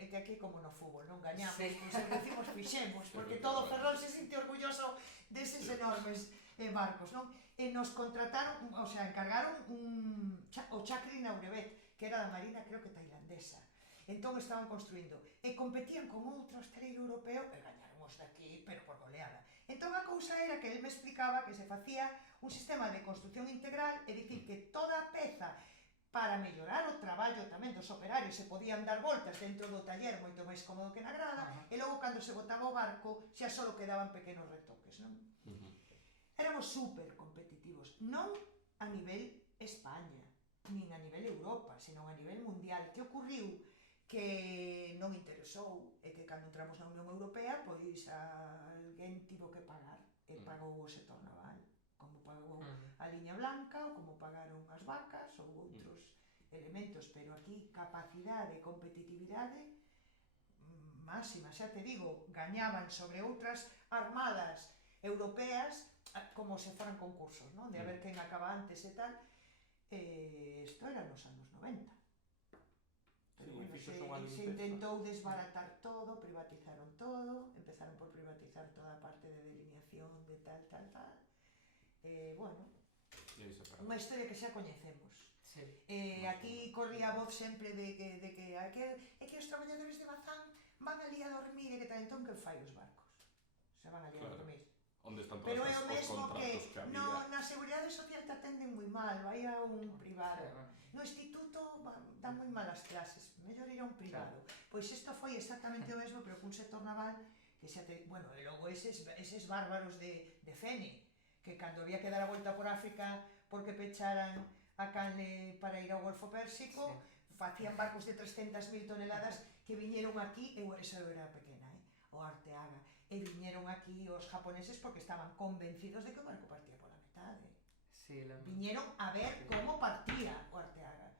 é que aquí como no fútbol, non gañamos, pois decimos fixemos, porque todo Ferrol se sinte orgulloso deses enormes barcos, non? E nos contrataron, o sea, encargaron o Chakri Naurebet, que era da Marina, creo que tailandesa. Entón estaban construindo e competían con outro hostaleiro europeo e gañaron os daqui, pero por goleada. Entón a cousa era que el me explicaba que se facía un sistema de construcción integral, é dicir, que toda a peza para mellorar o traballo tamén dos operarios se podían dar voltas dentro do taller moito máis cómodo que na grada, e logo cando se botaba o barco xa só quedaban pequenos retoques, non? Éramos super competitivos, non a nivel España, nin a nivel Europa, senón a nivel mundial. Que ocurriu? Que non interesou, e que cando entramos na Unión Europea, pois alguén tivo que pagar, e pagou o sector naval, como pagou a liña blanca, ou como pagaron as vacas, ou outros elementos, pero aquí capacidade e competitividade máxima, xa te digo, gañaban sobre outras armadas europeas como se foran concursos, non? De a ver quen acaba antes e tal. Isto era nos anos 90. Pero bueno, se intentou desbaratar todo, privatizaron todo, empezaron por privatizar toda a parte de delineación, de tal. Bueno, unha historia que xa coñecemos. Aquí corría a voz sempre de que os traballadores de Bazán van ali a dormir e que tal, entón que fai os barcos? Se van ali a dormir. Pero é o mesmo que na Seguridade Social te atenden moi mal, vai a un privado. No instituto dan moi malas clases, mellor ir a un privado. Pois isto foi exactamente o mesmo, pero cun sector naval que xa te... Bueno, e logo eses bárbaros de Fene, que cando había que dar a volta por África porque pecharan a canle para ir ao Golfo Pérsico, facían barcos de 300.000 toneladas que viñeron aquí, e eso era pequena, o Arteaga, e viñeron aquí os japoneses porque estaban convencidos de que o barco partía pola metade. Viñeron a ver como partía o Arteaga.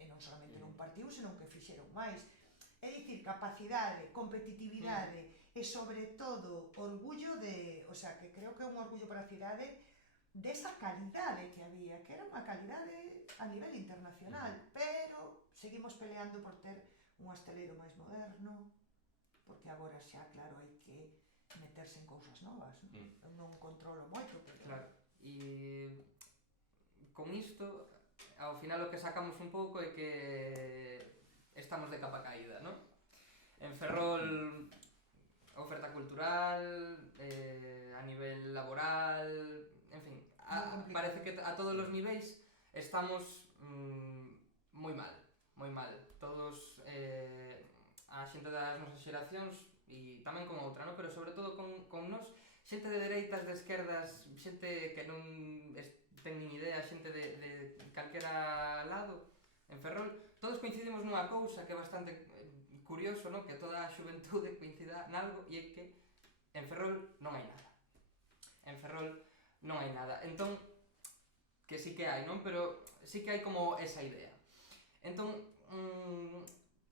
E non solamente non partiu, senón que fixeron máis. É dicir, capacidade, competitividade e, sobre todo, orgullo de... O sea, que creo que é un orgullo para a cidade desa calidade que había, que era unha calidade a nivel internacional, pero seguimos peleando por ter un hosteleiro máis moderno, porque agora xa, claro, hai que meterse en cousas novas, non? Eu non controlo moito, pero... Claro, e con isto, ao final o que sacamos un pouco é que estamos de capa caída, non? En Ferrol, oferta cultural, a nivel laboral, en fin, parece que a todos os niveis estamos moi mal. Todos, a xente das nosas xeracións, e tamén con outra, non? Pero sobre todo con nós, xente de dereitas, de esquerdas, xente que non ten nin idea, xente de calquera lado, en Ferrol, todos coincidimos nunha cousa que é bastante curioso, non? Que toda a xuventude coincida nalgo, e é que en Ferrol non hai nada. En Ferrol non hai nada. Entón, que sí que hai, non? Pero sí que hai como esa idea. Entón,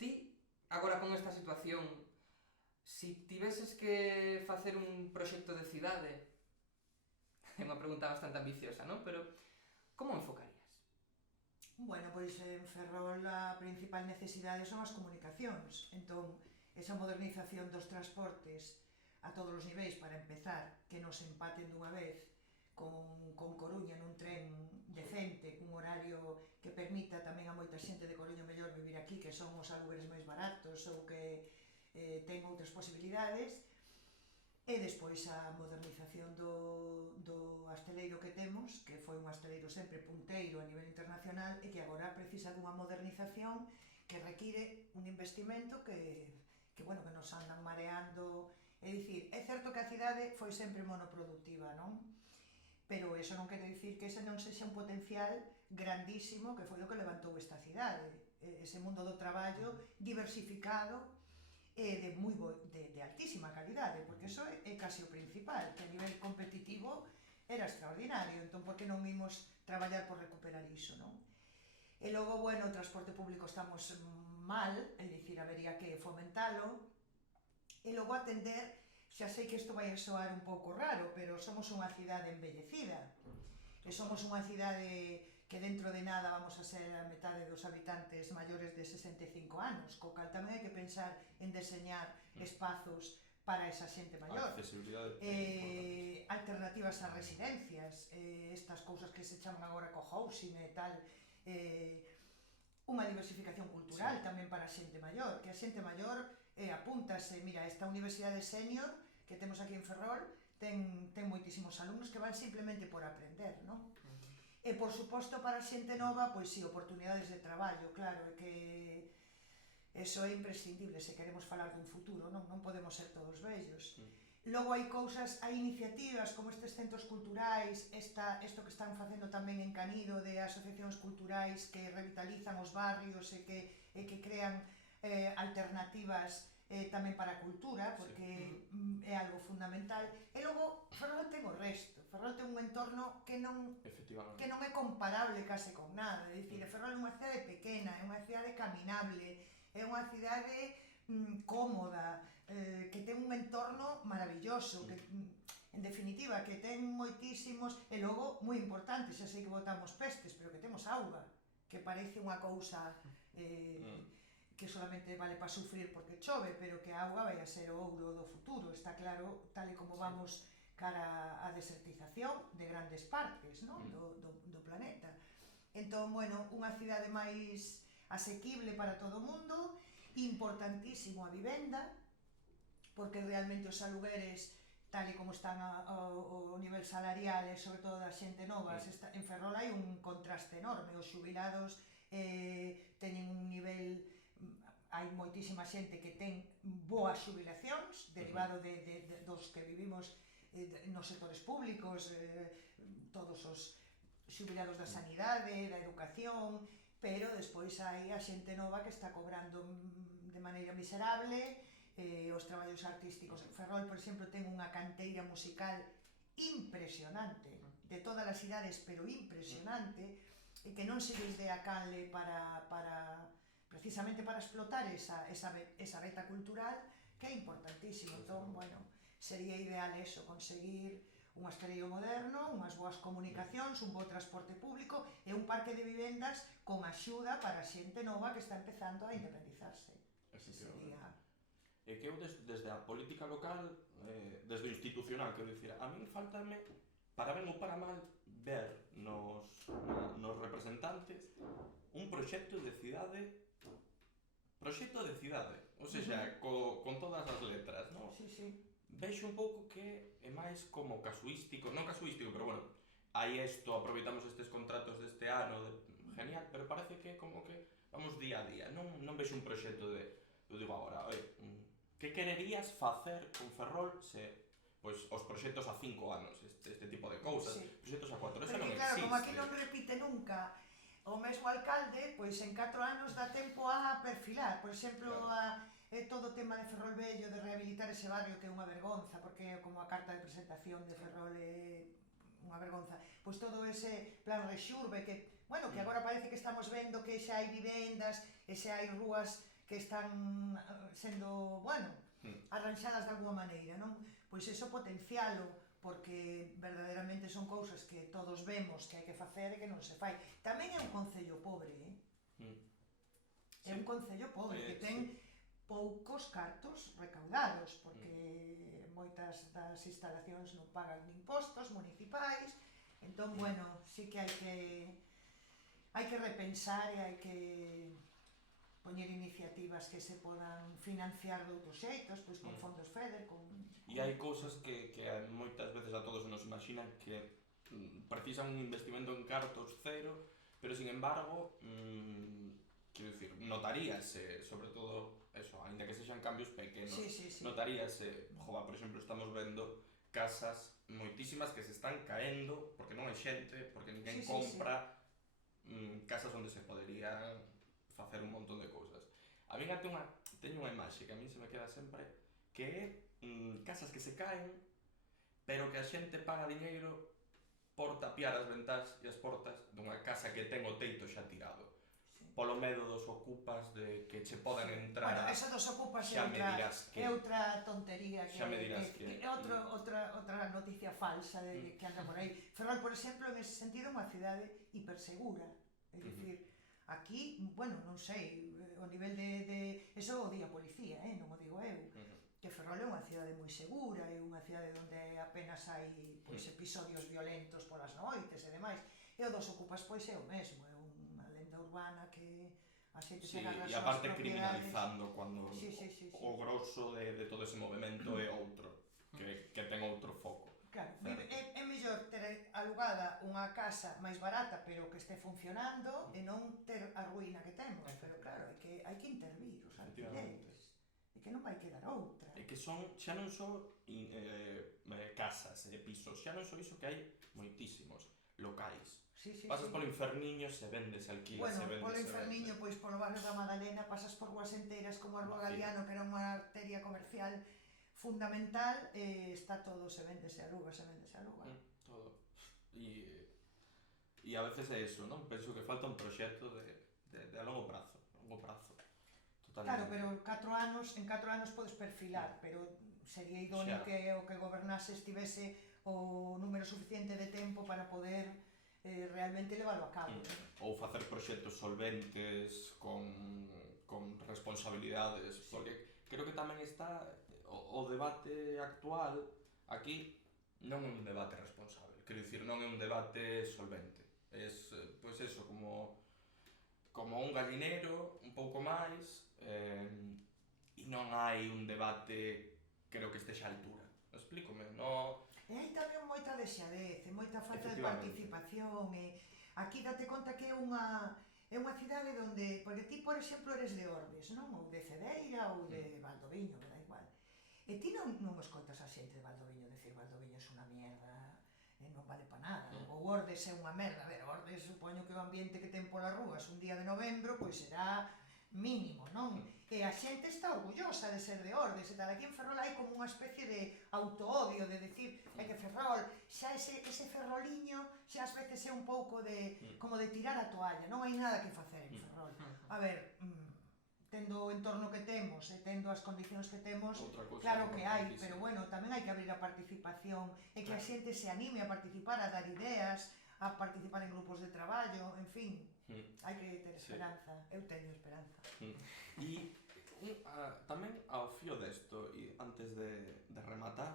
ti, agora con esta situación, si tiveses que facer un proxecto de cidade, é unha pregunta bastante ambiciosa, non? Pero, como enfocarías? Bueno, pois en Ferrol a principal necesidade son as comunicacións. Entón, esa modernización dos transportes a todos os niveis, para empezar, que nos empaten dunha vez con Coruña nun tren decente, cun horario que permita tamén a moita xente de Coruña mellor vivir aquí, que son os alugueres máis baratos ou que ten outras posibilidades. E despois a modernización do hosteleiro que temos, que foi un hosteleiro sempre punteiro a nivel internacional e que agora precisa dunha modernización que require un investimento que nos andan mareando. É dicir, é certo que a cidade foi sempre monoproductiva, non? Pero eso non quere dicir que ese non sexa un potencial grandísimo que foi o que levantou esta cidade. Ese mundo do traballo diversificado de altísima calidade, porque iso é casi o principal, que a nivel competitivo era extraordinario. Entón, por que non imos traballar por recuperar iso, non? E logo, bueno, o transporte público estamos mal, é dicir, habería que fomentalo, e logo atender, xa sei que isto vai a soar un pouco raro, pero somos unha cidade envellecida, e somos unha cidade que dentro de nada vamos a ser a metade dos habitantes maiores de 65 anos, co cal tamén hai que pensar en deseñar espazos para esa xente maior. Alternativas ás residencias, estas cousas que se chaman agora co-housing e tal, unha diversificación cultural tamén para a xente maior, que a xente maior apúntase, mira, esta universidade senior que temos aquí en Ferrol ten moitísimos alumnos que van simplemente por aprender, non? E por suposto para a xente nova, pois si, oportunidades de traballo, claro, é que eso é imprescindible se queremos falar dun futuro, non? Non podemos ser todos vellos. Logo hai cousas, hai iniciativas como estes centros culturais, isto que están facendo tamén en Canido de asociacións culturais que revitalizan os barrios e que crean alternativas tamén para a cultura, porque é algo fundamental. E logo, Ferrol ten o resto. Ferrol ten un entorno que non é comparable case con nada. É dicir, Ferrol é unha cidade pequena, é unha cidade caminable, é unha cidade cómoda, que ten un entorno maravilloso, que, en definitiva, que ten moitísimos, e logo, moi importante, xa sei que botamos pestes, pero que temos auga, que parece unha cousa que solamente vale para sufrir porque chove, pero que a auga vai a ser o ouro do futuro, está claro, tal e como vamos cara á desertización de grandes partes, non? Do planeta. Entón, bueno, unha cidade máis asequible para todo o mundo, importantísimo a vivenda, porque realmente os alugueres, tal e como están o nivel salarial e sobre todo da xente nova, en Ferrol hai un contraste enorme, os xubilados teñen un nivel, hai moitísima xente que ten boas xubilacións, derivado dos que vivimos nos sectores públicos, todos os xubilados da sanidade, da educación, pero despois hai a xente nova que está cobrando de maneira miserable, os traballos artísticos. Ferrol, por exemplo, ten unha canteira musical impresionante, de todas as idades, pero impresionante, e que non se lles dé a canle precisamente para explotar esa beta cultural, que é importantísimo. Entón, bueno, sería ideal eso, conseguir un astereo moderno, unhas boas comunicacións, un bo transporte público e un parque de vivendas con axuda para a xente nova que está empezando a independizarse. É que eu desde a política local, desde o institucional, quero dicir, a min faltame, para ben ou para mal, ver nos representantes un proxecto de cidade, ou seja, con todas as letras, non? Vexo un pouco que é máis como casuístico, non casuístico, pero bueno, hai isto, aproveitamos estes contratos deste ano, genial, pero parece que como que vamos día a día, non vexo un proxecto de, eu digo agora, que quererías facer con Ferrol se, pois, os proxectos a 5 anos, este tipo de cousas, proxectos a 4, eso non existe. Claro, como aquí non repite nunca o mesmo alcalde, pois en 4 anos dá tempo a perfilar, por exemplo, todo o tema de Ferrol Vello, de rehabilitar ese barrio que é unha vergonza, porque como a carta de presentación de Ferrol é unha vergonza, pois todo ese plan rexurbe que, bueno, que agora parece que estamos vendo que xa hai vivendas e xa hai rúas que están sendo, bueno, arranxadas de alguma maneira, non? Pois eso potencialo, porque verdadeiramente son cousas que todos vemos que hai que facer e que non se fai. Tamén é un concello pobre, é un concello pobre que ten poucos cartos recaudados, porque moitas das instalacións non pagan impostos municipais, entón, bueno, sí que hai que repensar e hai que poñer iniciativas que se podan financiar de outros xeitos, pois con fondos FEDER, con... E hai cousas que moitas veces a todos nos imaginan que precisan un investimento en cartos cero, pero sin embargo, quero dicir, notaríase, sobre todo, eso, ainda que sexan cambios pequenos, notaríase, por exemplo, estamos vendo casas moitísimas que se están caendo, porque non hai xente, porque ninguén compra, casas onde se poderían facer un montón de cousas. A mí teño unha imaxe que a mí se me queda sempre, que é casas que se caen, pero que a xente paga diñeiro por tapiar as ventás e as portas dunha casa que ten o teito xa tirado. Sí. Polo medo dos ocupas de que che podan entrar Bueno, eso dos ocupas xa me dirás que... é outra tontería que Xa me dirás que... é outra noticia falsa de que anda por aí. Ferrol, por exemplo, en ese sentido é unha cidade hipersegura. É dicir, aquí, bueno, non sei, o nivel de eso o di a policía, non o digo eu. Que Ferrol é unha cidade moi segura, é unha cidade onde apenas hai pois, episodios violentos polas noites e demais. E o dos ocupas pois é o mesmo, é unha lenda urbana que a xente se agarra e aparte criminalizando cando o grosso de todo ese movimento é outro, que ten outro foco. Claro, é mellor ter alugada unha casa máis barata pero que este funcionando e non ter a ruína que temos, pero claro, hai que intervir os alquileres. É que non vai quedar outra. É que son, xa non son casas e pisos, xa non son iso que hai moitísimos locais. Pasas polo Inferniño, se vende, se alquila, se vende, se vende. Bueno, polo Inferniño, pois polo barrio da Madalena, pasas por ruas enteras como a Rúa Galiano, que era unha arteria comercial fundamental, está todo, se vende, se aluga, se vende, se aluga. Todo. E a veces é eso, non? Penso que falta un proxecto de a longo prazo. Claro, pero en 4 anos podes perfilar, pero sería idóneo que o que gobernase estivese o número suficiente de tempo para poder realmente leválo a cabo. Ou facer proxectos solventes con responsabilidades, porque creo que tamén está o debate actual aquí non é un debate responsable, quero dicir, non é un debate solvente, é pois eso, como un gallinero, un pouco máis, e non hai un debate, creo que estexa a altura. Explícome, non... E hai tamén moita dexadez, moita falta de participación, e aquí date conta que é unha cidade onde, porque ti, por exemplo, eres de Ordes, non? Ou de Cedeira, ou de Valdoviño, me dá igual. E ti non escoitas a xente de Valdoviño decir Valdoviño é unha mierda, non vale pa nada, ou Ordes é unha merda. A ver, Ordes, supoño que o ambiente que ten polas rúas un día de novembro, pois será mínimo, non? E a xente está orgullosa de ser de Ordes e tal. Aquí en Ferrol hai como unha especie de autoodio, de decir, é que Ferrol, xa ese ferroliño, xa ás veces é un pouco de, como de tirar a toalla, non hai nada que facer en Ferrol. A ver, tendo o entorno que temos e tendo as condicións que temos, claro que hai, pero bueno, tamén hai que abrir a participación e que a xente se anime a participar, a dar ideas, a participar en grupos de traballo, en fin, hai que ter esperanza, eu teño esperanza. E tamén ao fío desto, e antes de rematar,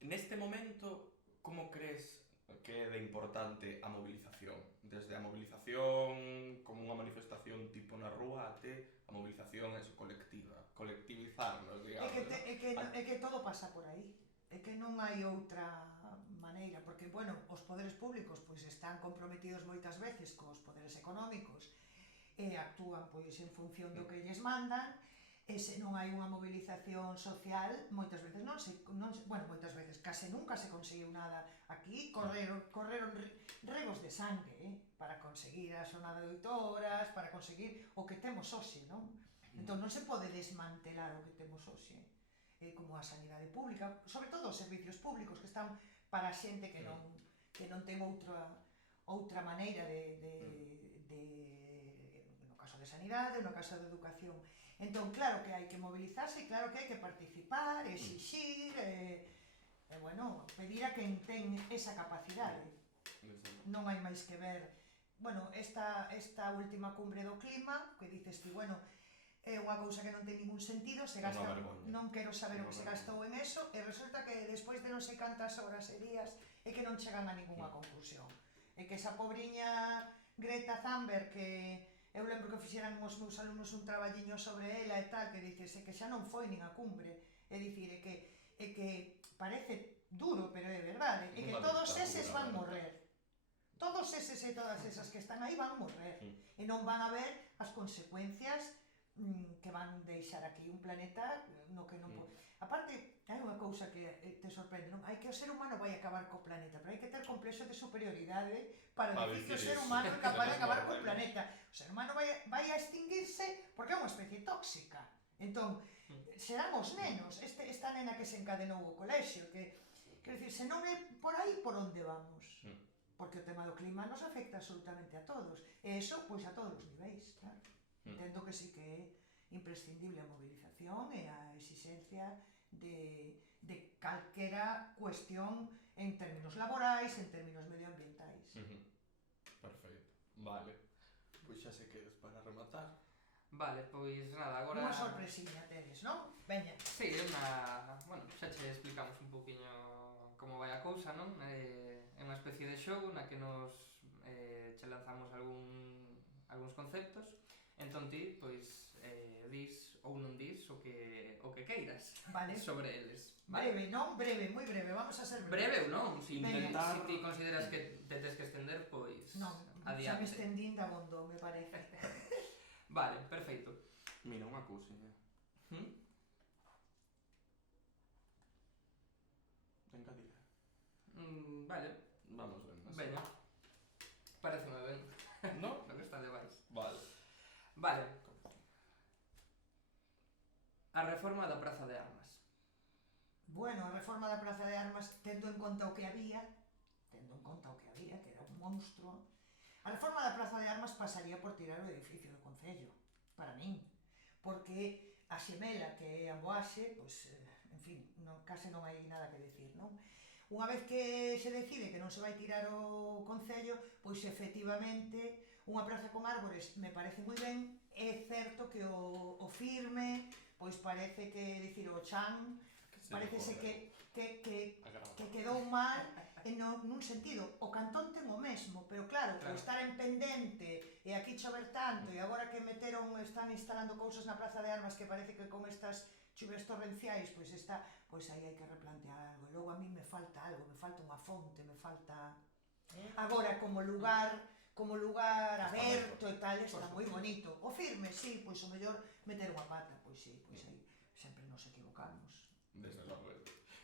neste momento, como crees que é de importante a movilización? Desde a movilización como unha manifestación tipo na rúa até a movilización colectiva, colectivizarnos, digamos. É que todo pasa por aí. É que non hai outra maneira, porque, bueno, os poderes públicos pois están comprometidos moitas veces cos poderes económicos e actúan pois en función do que lles mandan, e se non hai unha movilización social, moitas veces moitas veces, case nunca se conseguiu nada. Aquí correron regos de sangue, para conseguir a xornada de 8 horas, para conseguir o que temos hoxe, non? Entón non se pode desmantelar o que temos hoxe, como a sanidade pública, sobre todo os servicios públicos que están para a xente que non ten outra maneira no caso de sanidade, no caso de educación. Entón, claro que hai que mobilizarse, claro que hai que participar, exixir, bueno, pedir a quen ten esa capacidade. Non hai máis que ver. Bueno, esta última cumbre do clima, que dices ti, bueno, é unha cousa que non ten ningún sentido, se gasta, non quero saber o que se gastou en eso, e resulta que despois de non sei cantas horas e días é que non chegan a ninguna conclusión. É que esa pobriña Greta Thunberg, que eu lembro que fixeran os meus alumnos un traballiño sobre ela e tal, que dices que xa non foi nin a cumbre, é dicir, é que parece duro, pero é verdade, é que todos eses van morrer. Todos eses e todas esas que están aí van morrer, e non van a ver as consecuencias que van deixar aquí un planeta no que non... Aparte, hai unha cousa que te sorprende, non? Hai que o ser humano vai acabar co planeta, pero hai que ter complexo de superioridade para dicir que o ser humano é capaz de acabar co planeta. O ser humano vai a extinguirse porque é unha especie tóxica. Entón, serán os nenos, esta nena que se encadenou o colexio, que Quer dicir, se non é por aí, por onde vamos? Mm. Porque o tema do clima nos afecta absolutamente a todos. E iso, pois, a todos os niveis, claro. Entendo que sí que é imprescindible a movilización e a exigencia de calquera cuestión en términos laborais, en términos medioambientais. Perfecto. Vale. Pois xa se quedes para rematar. Vale, pois nada, agora... Unha sorpresiña tedes, non? Veña. Sí, bueno, xa che explicamos un poquinho como vai a cousa, non? É unha especie de xogo na que nos che lanzamos algúns conceptos, entón ti, pois, dis ou non dis o que queiras Vale. sobre eles. Vale? Breve, non? Breve, moi breve, vamos a ser breves. Breve ou non, se Venga. ti consideras que te tes que estender, pois Non, xa me adiante. estendín da bondo, me parece. Vale, perfeito. Mira, unha cousiña. Encadilla. Vale, Vamos ben, non? veña. Pareceme ben. No? Lo que está de vais. Vale. Vale. A reforma da Praza de Armas. Bueno, a reforma da Praza de Armas, tendo en conta o que había, que era un monstruo, a reforma da Praza de Armas pasaría por tirar o edificio do Concello, para min, porque a xemela que é a Boaxe, pois, en fin, case non hai nada que decir, non? Unha vez que se decide que non se vai tirar o Concello, pois efectivamente unha praza con árbores me parece moi ben, é certo que o firme, pois parece que, dicir, o chan, parecese que quedou mal nun sentido. O Cantón ten o mesmo, pero claro, por estar en pendente e aquí chover tanto e agora que están instalando cousas na Praza de Armas que parece que con estas chuves torrenciais, pois aí hai que replantear algo. E logo a mí me falta algo, me falta unha fonte, me falta... Agora, como lugar aberto e tal, está moi bonito. O firme, sí, pois o mellor meter unha pata, pois sí, pois aí sempre nos equivocamos. Desde logo.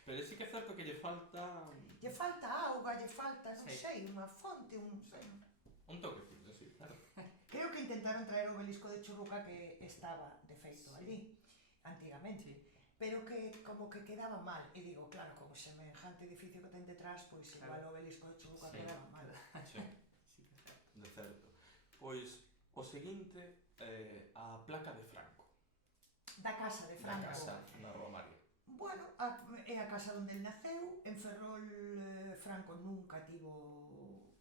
Pero sí que é certo que lle falta... Lle falta auga, lle falta, non sei, unha fonte, un toquecito, sí, claro. Creo que intentaron traer o obelisco de Churruca que estaba de feito ali, antigamente, pero que como que quedaba mal. E digo, claro, como semejante edificio que ten detrás, pois igual o obelisco de Churruca quedaba mal. Sí, de certo. Pois, o seguinte, a placa de Franco. Da casa de Franco. Da casa na Rúa María. Bueno, é a casa onde el naceu. En Ferrol, Franco nunca tivo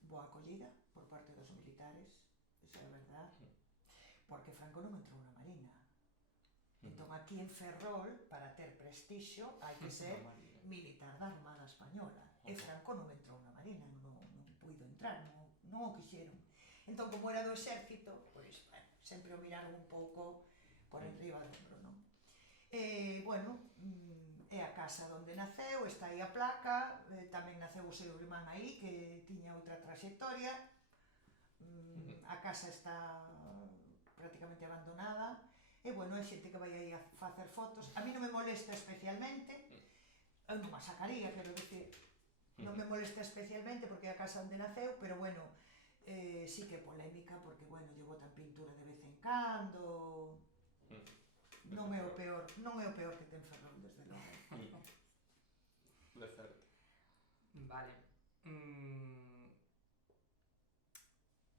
boa acollida por parte dos militares, esa é a verdad, porque Franco non entrou na Marina. Entón, aquí en Ferrol, para ter prestixio, hai que ser militar da Armada Española. E Franco non entrou na Marina, non puido entrar, non o quixeron. Entón, como era do exército, pois, bueno, sempre o miraron un pouco por enriba do hombro, non? Bueno, é a casa onde naceu, está aí a placa, tamén naceu o seu irmán aí, que tiña outra traxectoria. A casa está prácticamente abandonada, e, bueno, hai xente que vai aí a facer fotos. A mí non me molesta especialmente, eu non a sacaría, quero dicir, non me molesta especialmente porque é a casa onde naceu, pero, bueno, sí que é polémica porque, bueno, lle botan pintura de vez en cando. Non é o peor que ten Ferrol, desde logo. De certo. Vale.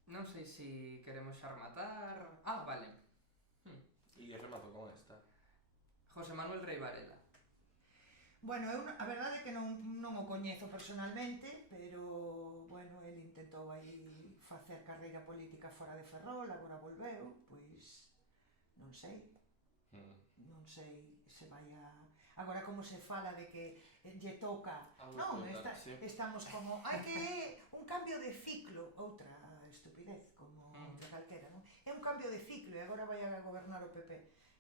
Non sei se queremos xa rematar... Ah, vale. E remato con esta. José Manuel Rei Varela. Bueno, a verdade é que non o coñezo personalmente, pero, bueno, el intentou aí facer carreira política fora de Ferrol, agora volveu, pois non sei. Non sei se vai a... Agora como se fala de que lle toca... Non, estamos como... Hai que un cambio de ciclo, outra estupidez, como outra calquera, non? É un cambio de ciclo e agora vai a gobernar o PP.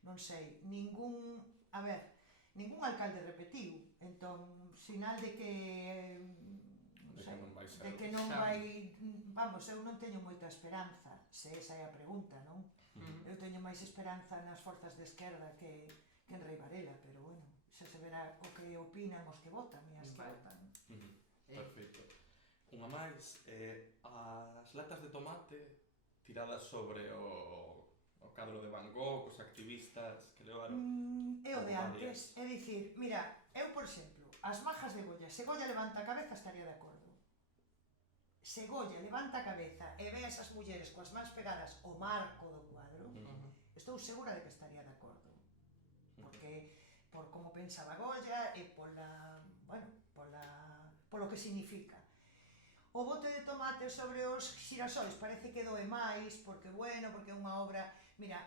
Non sei, ningún alcalde repetiu, entón, sinal de que... de que non vai... Vamos, eu non teño moita esperanza, se esa é a pregunta, non? Eu teño máis esperanza nas forzas de esquerda que en Rei Varela, pero, bueno, xa se verá o que opinan os que votan e as que votan. Perfecto. Unha máis, as latas de tomate tiradas sobre o cadro de Van Gogh, os activistas que levaron... É o de antes, é dicir, mira, eu, por exemplo, as majas de Goya, se Goya levanta a cabeza estaría de acordo. Se Goya levanta a cabeza e ve esas mulleres coas mans pegadas ao marco do cuadro, estou segura de que estaría de acordo. Porque por como pensaba Goya e polo que significa. O bote de tomate sobre os xirasoles parece que doe máis, porque porque é unha obra... Mira,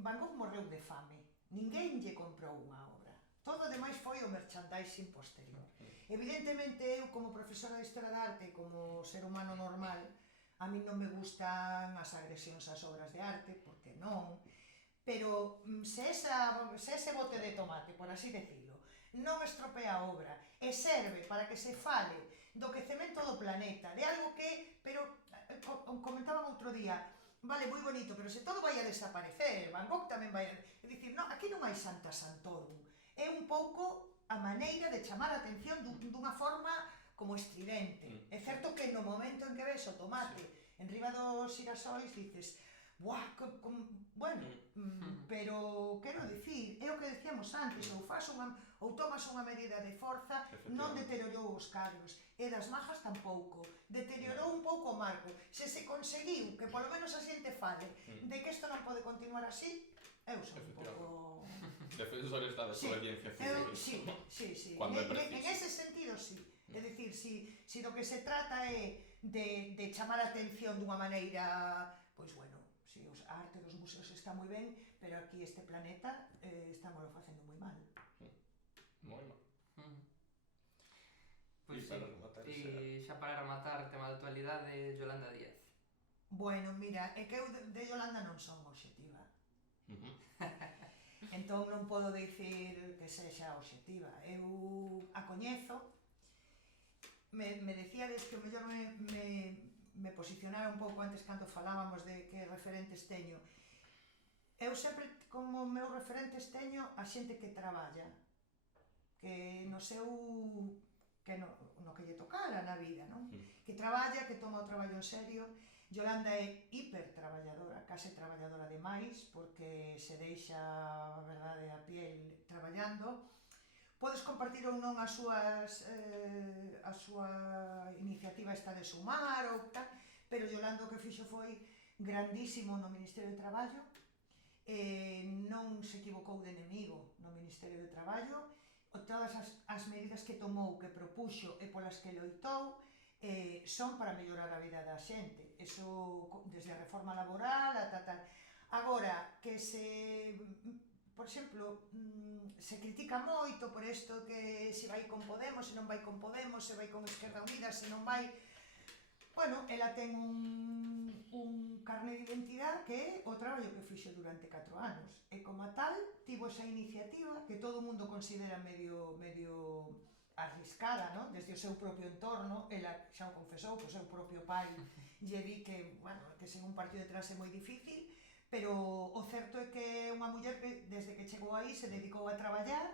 Van Gogh morreu de fame, ninguén lle comprou unha obra. Todo o demais foi o merchandising posterior. Evidentemente, eu como profesora de Historia da Arte, como ser humano normal, a mí non me gustan as agresións ás obras de arte, porque non, pero se ese bote de tomate, por así decirlo, non estropea a obra e serve para que se fale do quecemento do planeta, de algo que, pero comentaban outro día, vale, moi bonito, pero se todo vai a desaparecer, Van Gogh tamén vai a... É dicir, non, aquí non hai Santa Santorum, é un pouco a maneira de chamar a atención dunha forma como estridente. É certo que no momento en que ves o tomate en riba dos xirasois dices, buah, bueno, pero quero dicir, é o que decíamos antes, ou tomas unha medida de forza, non deteriorou os cadros, e das majas tampouco, deteriorou un pouco o marco. Se conseguiu que polo menos a xente fale de que isto non pode continuar así, eu son un pouco... Defensores da desobediencia civil. Sí. Cuando é preciso. En ese sentido, sí. É dicir, si do que se trata é de chamar a atención dunha maneira, pois bueno, a arte dos museos está moi ben, pero aquí este planeta estámoslo facendo moi mal. Moi mal. Pois sí, xa para rematar, tema de actualidade, Yolanda Díaz. Bueno, mira, é que eu de Yolanda non son obxectiva. Entón non podo dicir que sexa obxectiva. Eu a coñezo, me decíades que o mellor me posicionara un pouco antes cando falábamos de que referentes teño. Eu sempre, como meus referentes teño a xente que traballa, que no seu... que no que lle tocara na vida, non? Que traballa, que toma o traballo en serio. Yolanda é hipertraballadora, case traballadora demais, porque se deixa, a verdade, a piel traballando. Podes compartir ou non a súa iniciativa esta de sumar ou tal, pero Yolanda o que fixo foi grandísimo no Ministerio de Traballo, non se equivocou de enemigo no Ministerio de Traballo, todas as medidas que tomou, que propuxo e polas que loitou, son para mellorar a vida da xente. Eso, desde a reforma laboral ata tal. Agora, que se... Por exemplo, se critica moito por isto que se vai con Podemos, se non vai con Podemos, se vai con Esquerda Unida, se non vai... Bueno, ela ten un carné de identidade que é o traballo que fixo durante 4 anos. E como tal, tivo esa iniciativa que todo o mundo considera medio arriscada, non? Desde o seu propio entorno, ela xa o confesou, que o seu propio pai lle di que, bueno, que sen un partido detrás é moi difícil, pero o certo é que é unha muller que desde que chegou aí se dedicou a traballar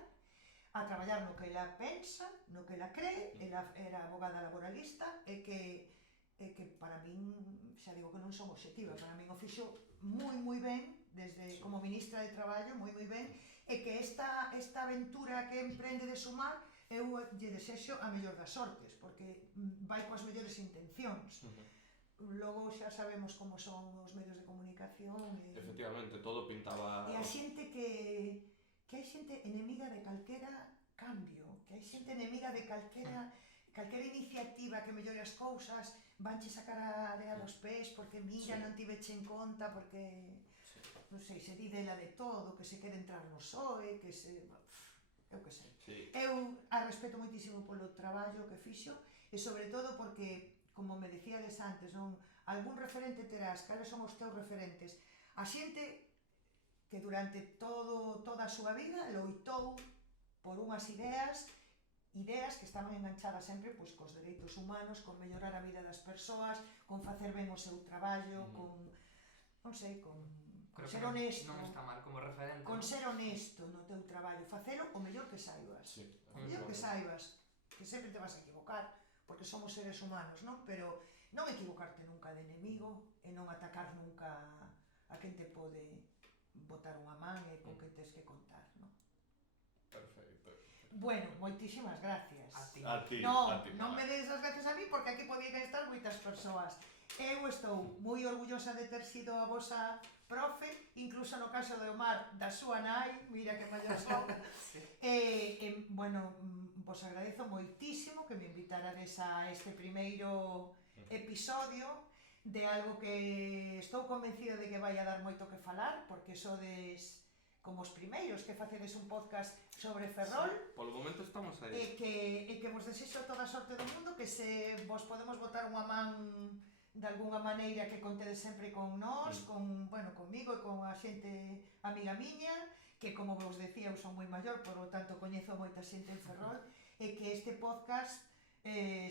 no que ela pensa, no que ela cree. Ela era abogada laboralista e que para min, xa digo que non son obxectiva, para min o fixo moi ben, desde como ministra de Traballo, moi ben, e que esta aventura que emprende de sumar, eu lle desexo a mellor das sortes, porque vai coas mellores intencións. Logo xa sabemos como son os medios de comunicación. Efectivamente, todo pintaba... E a xente que hai xente enemiga de calquera cambio, que hai xente enemiga de calquera iniciativa que mellore as cousas, vanche sacar a area dos pés, porque mira, non tiveche en conta, porque, non sei, se di dela de todo, que se quere entrar no PSOE, que se... eu que sei. Eu a respeto moitísimo polo traballo que fixo, e sobre todo porque, como me decíades antes, non? Algún referente terás, cales son os teus referentes? A xente que durante toda a súa vida loitou por unhas ideas que estaban enganchadas sempre pois cos dereitos humanos, con mellorar a vida das persoas, con facer ben o seu traballo, con, non sei, con ser honesto. Non está mal como referente. Con ser honesto no teu traballo, facelo o mellor que saibas. O mellor que saibas, que sempre te vas a equivocar, porque somos seres humanos, non? Pero non equivocarte nunca de enemigo e non atacar nunca a quen te pode botar unha man e con quen tes que contar, non? Perfecto. Bueno, moitísimas gracias. A ti. Non me des as gracias a mí porque aquí podían estar moitas persoas. Eu estou moi orgullosa de ter sido a vosa profe, incluso no caso de Omar, da súa nai, mira que maior son. Bueno, vos agradezo moitísimo que me invitárades a este primeiro episodio de algo que estou convencida de que vai a dar moito que falar, porque sodes como os primeiros que facedes un podcast sobre Ferrol. Sí, polo momento estamos aí. E que vos desexo toda a sorte do mundo, que se vos podemos botar unha man de algunha maneira que contedes sempre con nós, comigo e con a xente amiga miña, que como vos decía, eu son moi maior, por lo tanto coñezo moita xente en Ferrol, e que este podcast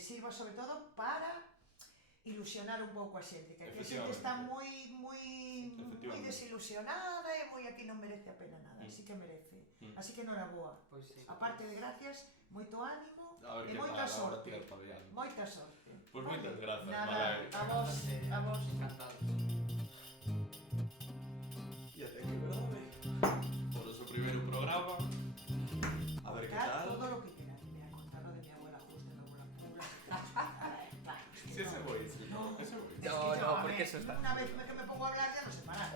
sirva sobre todo para ilusionar un pouco a xente, que a xente está moi desilusionada e moi aquí non merece a pena nada, así que merece. Así que noraboa. Pois sí. Aparte de gracias, moito ánimo e A ver que moita tal, agora sorte. tira paviando. Moita sorte. Pois moitas grazas, Nada, Malai. a vos. Encantados. E até que verdade. Por o seu primeiro programa. A ver que Contar tal. todo lo que queráis. Mira, contar lo de mi abuela justa, mi abuela pura. Claro, es que Si ese no. bois, ese bois. Es que No, yo, a porque ver, eso está- una vez que me pongo a hablar ya no sé parar.